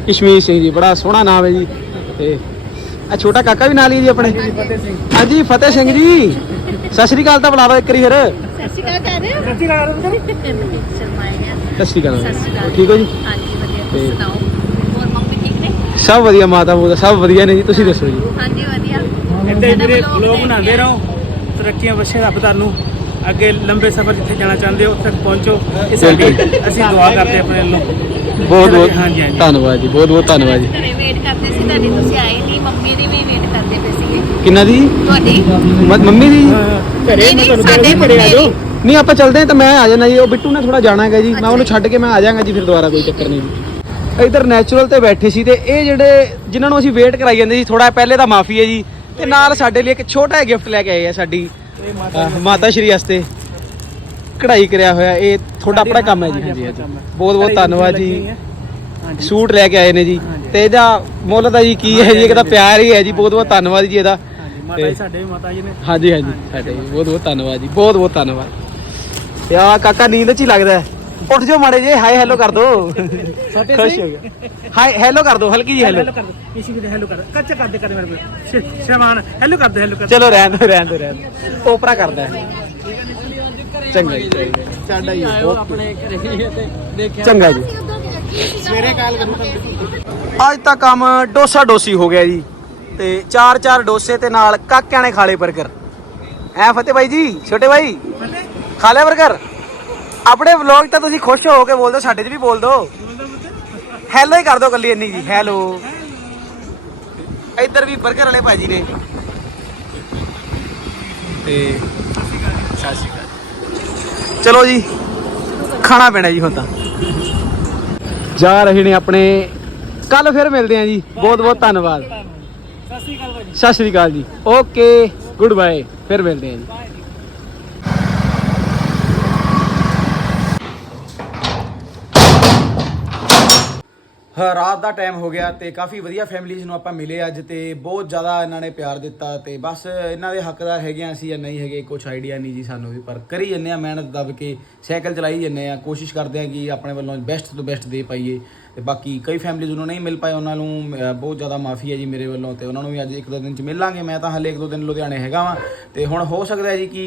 ਕਸ਼ਮੀਰ ਸਿੰਘ ਜੀ। ਬੜਾ ਸੋਹਣਾ ਨਾਮ ਹੈ ਜੀ। ਤੇ ਆ ਛੋਟਾ ਕਾਕਾ ਵੀ ਨਾਲ ਹੀ ਜੀ ਆਪਣੇ? ਫਤਿਹ ਸਿੰਘ। ਹਾਂਜੀ ਫਤਿਹ ਸਿੰਘ ਜੀ। ਸਤਿ ਸ਼੍ਰੀ ਅਕਾਲ ਤਾਂ ਬੁਲਾ ਲਓ ਇੱਕ ਵਾਰੀ ਫਿਰ। ਸਤਿ ਸ਼੍ਰੀ ਅਕਾਲ ਕਰ ਰਹੇ ਹੋ? ਸੱਚੀ ਗੱਲ ਸ਼ਰਮਾਏ ਗਿਆ ਸਤਿ ਸ਼੍ਰੀ ਅਕਾਲ। ਸਤਿ ਸ਼੍ਰੀ ਅਕਾਲ। ਠੀਕ ਹੋ ਜੀ? ਹਾਂਜੀ ਵਧੀਆ। ਤੇ- ਤੁਸੀਂ ਸੁਣਾਓ? ਹੋਰ ਮੰਮੀ ਠੀਕ ਨੇ? ਸਭ ਵਧੀਆ ਮਾਤਾ ਮੂਤਾ ਸਭ ਵਧੀਆ ਨੇ ਜੀ। ਤੁਸੀਂ ਦੱਸੋ ਜੀ। ਹਾਂਜੀ ਵਧੀਆ। ਇੱਥੇ ਵੀਰੇ ਬਲੌਗ ਬਣਾਉਂਦੇ ਰਹੋ। ਤਰੱਕੀਆਂ ਬਖਸ਼ੇ ਰੱਬ ਤੁਹਾਨੂੰ। ਅੱਗੇ ਲੰਬੇ ਸਫ਼ਰ ਜਿੱਥੇ ਜਾਣਾ ਚਾਹੁੰਦੇ ਹੋ ਉੱਥੇ ਤੱਕ ਪਹੁੰਚੋ ਇਹ ਸਾਡੀ ਅਸੀਂ ਦੁਆ ਕਰਦੇ ਆਪਣੇ ਵੱਲੋਂ। ਬਹੁਤ ਬਹੁਤ ਹਾਂਜੀ ਹਾਂਜੀ। ਧੰਨਵਾਦ ਜੀ ਬਹੁਤ ਬਹੁਤ ਧੰਨਵਾਦ ਜੀ। ਘਰੇ ਵੇਟ ਕਰਦੇ ਸੀ ਤੁਹਾਡੀ ਤੁਸੀਂ ਆਏ ਨਹੀਂ ਮੰਮੀ ਦੀ ਵੀ ਵੇਟ ਕਰਦੇ ਪਏ ਸੀਗੇ। ਕਿੰਨਾ ਦੀ ਤੁਹਾਡੀ। ਮ- ਮੰਮੀ ਦੀ? ਘਰੇ ਨਹੀਂ, ਨਹੀਂ, ਸਾਡੇ ਮੰਮੀ ਦੀ। ਨਹੀਂ ਆਪਾਂ ਚੱਲਦੇ ਹਾਂ ਤਾਂ ਮੈਂ ਆ ਜਾਣਾ ਜੀ ਉਹ ਬਿੱਟੂ ਨੇ ਥੋੜਾ ਜਾਣਾ ਹੈਗਾ ਜੀ ਮੈਂ ਉਹਨੂੰ ਛੱਡ ਕੇ ਮੈਂ ਆ ਜਾਵਾਂਗਾ ਜੀ ਫਿਰ ਦੁਬਾਰਾ ਕੋਈ ਚੱਕਰ ਨਹੀਂ ਜੀ। ਇਧਰ ਨੈਚੁਰਲ ਤੇ ਬੈਠੇ ਸੀ ਤੇ ਇਹ ਜਿਹੜੇ ਜਿਨ੍ਹਾਂ ਨੂੰ ਅਸੀਂ ਵੇਟ ਕਰਾਈ ਜਾਂਦੇ ਸੀ ਥੋੜਾ ਪਹਿਲੇ ਤਾਂ ਮਾਫੀ ਹੈ ਜੀ। ਤੇ ਨਾਲ ਸਾਡੇ ਲਈ ਇੱਕ ਛੋਟਾ ਜਿਹਾ ਗਿਫਟ ਲੈ ਕੇ ਆਏ ਆ ਸਾਡੀ ਅਹ, ਮਾਤਾ ਸ਼੍ਰੀ ਵਾਸਤੇ ਕਢਾਈ ਕਰਿਆ ਹੋਇਆ ਇਹ ਤੁਹਾਡਾ ਆਪਣਾ ਕੰਮ ਹੈ ਜੀ ਹਾਂਜੀ ਹਾਂਜੀ ਬਹੁਤ ਬਹੁਤ ਧੰਨਵਾਦ ਜੀ। ਸੂਟ ਲੈ ਕੇ ਆਏ ਨੇ ਜੀ। ਤੇ ਇਹਦਾ ਮੁੱਲ ਦਾ ਜੀ ਕੀ ਹੈ ਜੀ ਇਹਦਾ ਪਿਆਰ ਹੀ ਹੈ ਜੀ ਬਹੁਤ ਬਹੁਤ ਧੰਨਵਾਦ ਜੀ ਇਹਦਾ। ਮਾਤਾ ਜੀ ਸਾਡੇ ਵੀ ਮਾਤਾ ਜੀ ਨੇ। ਹਾਂਜੀ ਹਾਂਜੀ ਸਾਡੇ ਬਹੁਤ ਬਹੁਤ ਧੰਨਵਾਦ ਜੀ ਬਹੁਤ ਬਹੁਤ ਧੰਨਵਾਦ। ਤੇ ਆ ਕਾਕਾ ਨੀਂਦ ਚ ਹੀ ਲੱਗਦਾ ਹੈ। ਉੱਠ ਜਾਓ ਮਾੜੇ ਜੇ ਹਾਈ ਹੈਲੋ ਕਰ ਦੋ। ਖੁਸ਼ ਹੋ ਗਿਆ ਹਾਈ ਹੈਲੋ ਕਰ ਦੋ ਹਲਕੀ ਜੀ ਹੈਲੋ ਕਰ ਦੋ। ਕਿਸੇ ਕਿਤੇ ਹੈਲੋ ਕਰ ਕੱਚਾ ਕਰ ਦੇ ਕਰ ਮੇਰੇ ਕੋਲ। ਸ਼ਰਮਾਨ। ਹੈਲੋ ਕਰ ਦੇ ਹੈਲੋ ਕਰ ਚਲੋ ਰਹਿਣ ਦੋ ਰਹਿਣ ਦੋ ਰਹਿਣ ਦਿਓ। ਓਪਰਾ ਕਰਦਾ ਹੈ। ਚੰਗਾ ਜੀ। ਸਾਡਾ ਹੀ ਆਇਓ ਆਪਣੇ ਘਰੇ ਤੇ ਦੇਖਿਆ। ਚੰਗਾ ਜੀ। ਸਵੇਰੇ ਕਾਲ ਕਰੂ ਅੱਜ ਤਾਂ ਕੰਮ ਡੋਸਾ ਡੋਸੀ ਹੋ ਗਿਆ ਜੀ। ਤੇ ਚਾਰ ਚਾਰ ਡੋਸੇ ਤੇ ਨਾਲ ਕਾਕਿਆਂ ਨੇ ਖਾ ਲਏ 버ਗਰ ਐ ਫਤਿਹ ਬਾਈ ਜੀ ਛੋਟੇ ਬਾਈ? ਖਾ ਲਿਆ 버ਗਰ ਆਪਣੇ ਵਲੌਗ ਤਾਂ ਤੁਸੀਂ ਖੁਸ਼ ਹੋ ਕੇ ਬੋਲ ਦਿਓ ਸਾਡੇ 'ਚ ਵੀ ਬੋਲ ਦਿਓ ਹੈਲੋ ਹੀ ਕਰ ਦਿਓ ਕੱਲੀ ਇੰਨੀ ਜੀ। ਹੈਲੋ ਇੱਧਰ ਵੀ 버ਗਰ ਵਾਲੇ ਭਾਜੀ ਨੇ। ਤੇ ਸਤਿ ਸ਼੍ਰੀ ਅਕਾਲ। ਚਲੋ ਜੀ ਖਾਣਾ ਪੈਣਾ ਜੀ ਹੁਣ ਤਾਂ। ਜਾ ਰਹੇ ਨੇ ਆਪਣੇ। ਕੱਲ ਫਿਰ ਮਿਲਦੇ ਆਂ ਜੀ। ਬਹੁਤ ਬਹੁਤ ਧੰਨਵਾਦ। ਸਤਿ ਸ਼੍ਰੀ ਅਕਾਲ ਭਾਜੀ। ਸਤਿ ਸ਼੍ਰੀ ਅਕਾਲ ਜੀ। ਓਕੇ ਗੁੱਡ ਬਾਏ ਫਿਰ ਮਿਲਦੇ ਆਂ ਜੀ। ਰਾਤ ਦਾ ਟਾਈਮ ਹੋ ਗਿਆ ਤੇ ਕਾਫੀ ਵਧੀਆ ਫੈਮਿਲੀਜ਼ ਨੂੰ ਆਪਾਂ ਮਿਲੇ ਅੱਜ ਤੇ ਬਹੁਤ ਜ਼ਿਆਦਾ ਇਹਨਾਂ ਨੇ ਪਿਆਰ ਦਿੱਤਾ ਤੇ ਬਸ ਇਹਨਾਂ ਦੇ ਹੱਕਦਾਰ ਹੈਗੇ ਆ ਅਸੀਂ ਜਾਂ ਨਹੀਂ ਹੈਗੇ ਕੁਝ ਆਈਡੀਆ ਨਹੀਂ ਜੀ ਸਾਨੂੰ ਵੀ, ਪਰ ਕਰੀ ਜੰਨੇ ਆ, ਮਿਹਨਤ ਦੱਬ ਕੇ ਸਾਈਕਲ ਚਲਾਈ ਜੰਨੇ ਆ, ਕੋਸ਼ਿਸ਼ ਕਰਦੇ ਆ ਕਿ ਆਪਣੇ ਵੱਲੋਂ ਬੈਸਟ ਤੋਂ ਬੈਸਟ ਦੇ ਪਾਈਏ। ਤੇ ਬਾਕੀ ਕਈ ਫੈਮਲੀਜ਼ ਨੂੰ ਨਹੀਂ ਮਿਲ ਪਾਏ, ਉਹਨਾਂ ਨੂੰ ਬਹੁਤ ਜ਼ਿਆਦਾ ਮਾਫੀ ਹੈ ਜੀ ਮੇਰੇ ਵੱਲੋਂ ਤੇ ਉਹਨਾਂ ਨੂੰ ਵੀ ਅੱਜ ਇੱਕ ਦੋ ਦਿਨ ਚ ਮਿਲਾਂਗੇ। ਮੈਂ ਤਾਂ ਹਲੇ ਇੱਕ ਦੋ ਦਿਨ ਲੁਧਿਆਣੇ ਹੈਗਾ ਵਾਂ ਤੇ ਹੁਣ ਹੋ ਸਕਦਾ ਹੈ ਜੀ ਕਿ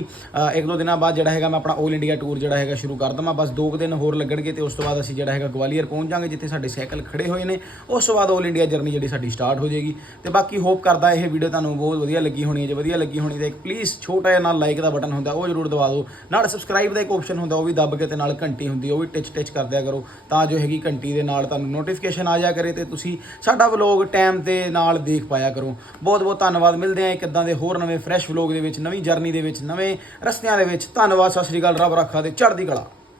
ਇੱਕ ਦੋ ਦਿਨਾਂ ਬਾਅਦ ਜਿਹੜਾ ਹੈਗਾ ਮੈਂ ਆਪਣਾ 올 ਇੰਡੀਆ ਟੂਰ ਜਿਹੜਾ ਹੈਗਾ ਸ਼ੁਰੂ ਕਰ ਦਵਾਂ। ਬਸ ਦੋ ਕੁ ਦਿਨ ਹੋਰ ਲੱਗਣਗੇ ਤੇ ਉਸ ਤੋਂ ਬਾਅਦ ਅਸੀਂ ਜਿਹੜਾ ਹੈਗਾ ਗਵਾਲੀਅਰ ਪਹੁੰਚ ਜਾਾਂਗੇ, ਜਿੱਥੇ ਸਾਡੇ ਸਾਈਕਲ ਖੜੇ ਹੋਏ ਨੇ। ਉਸ ਤੋਂ ਬਾਅਦ 올 ਇੰਡੀਆ ਜਰਨੀ ਜਿਹੜੀ ਸਾਡੀ ਸਟਾਰਟ ਹੋ ਜਾਏਗੀ। ਤੇ ਬਾਕੀ ਹੋਪ ਕਰਦਾ ਇਹ ਵੀਡੀਓ ਤੁਹਾਨੂੰ ਬਹੁਤ ਵਧੀਆ ਲੱਗੀ ਹੋਣੀ ਹੈ ਜੇ। ਵਧੀਆ ਲੱਗੀ ਹੋਣੀ ਤਾਂ ਇੱਕ ਪਲੀਜ਼ ਛੋਟਾ ਜਿਹਾ ਨਾਲ ਲਾਈਕ ਦਾ ਬਟਨ ਹੁੰਦਾ, ਉਹ ਜਰੂਰ ਦਬਾ ਦਿਓ। ਨਾਲ ਸਬਸਕ੍ਰਾਈਬ ਦਾ ਇੱਕ ਆਪਸ਼ਨ ਹੁੰਦਾ, ਉਹ ਵੀ ਦੱਬ ਕੇ ਤੇ ਨਾਲ ਘੰਟੀ ਹੁੰਦੀ, ਉਹ ਵੀ ਟਿਚ ਟਿਚ ਕਰ ਦਿਆ ਕਰੋ। ਤਾਂ ਜੋ ਹੈਗੀ ਘੰਟੀ ਦੇ ਨਾਲ ਤੁਹਾਨੂੰ ਨੋਟੀਫਿਕੇਸ਼ਨ ਆ ਜਾ ਕਰੇ ਤੇ ਤੁਸੀਂ ਸਾਡਾ ਵਲੌਗ ਟਾਈਮ ਤੇ ਨਾਲ ਦੇਖ ਪਾਇਆ ਕਰੋ। ਬਹੁਤ ਬਹੁਤ ਧੰਨਵਾਦ, ਮਿਲਦੇ ਆ ਇੱਕ ਇਦਾਂ ਦੇ ਹੋਰ ਨਵੇਂ ਫਰੈਸ਼ ਵਲੌਗ ਦੇ ਵਿੱਚ, ਨਵੀਂ ਜਰਨੀ ਦੇ ਵਿੱਚ, ਨਵੇਂ ਰਸਤਿਆਂ ਦੇ ਵਿੱਚ। ਧੰਨਵਾਦ, ਸਤਿ ਸ਼੍ਰੀ ਅਕਾਲ, ਰੱਬ ਰੱਖਾ ਤੇ ਚੜ੍ਹਦੀ ਕਲਾ।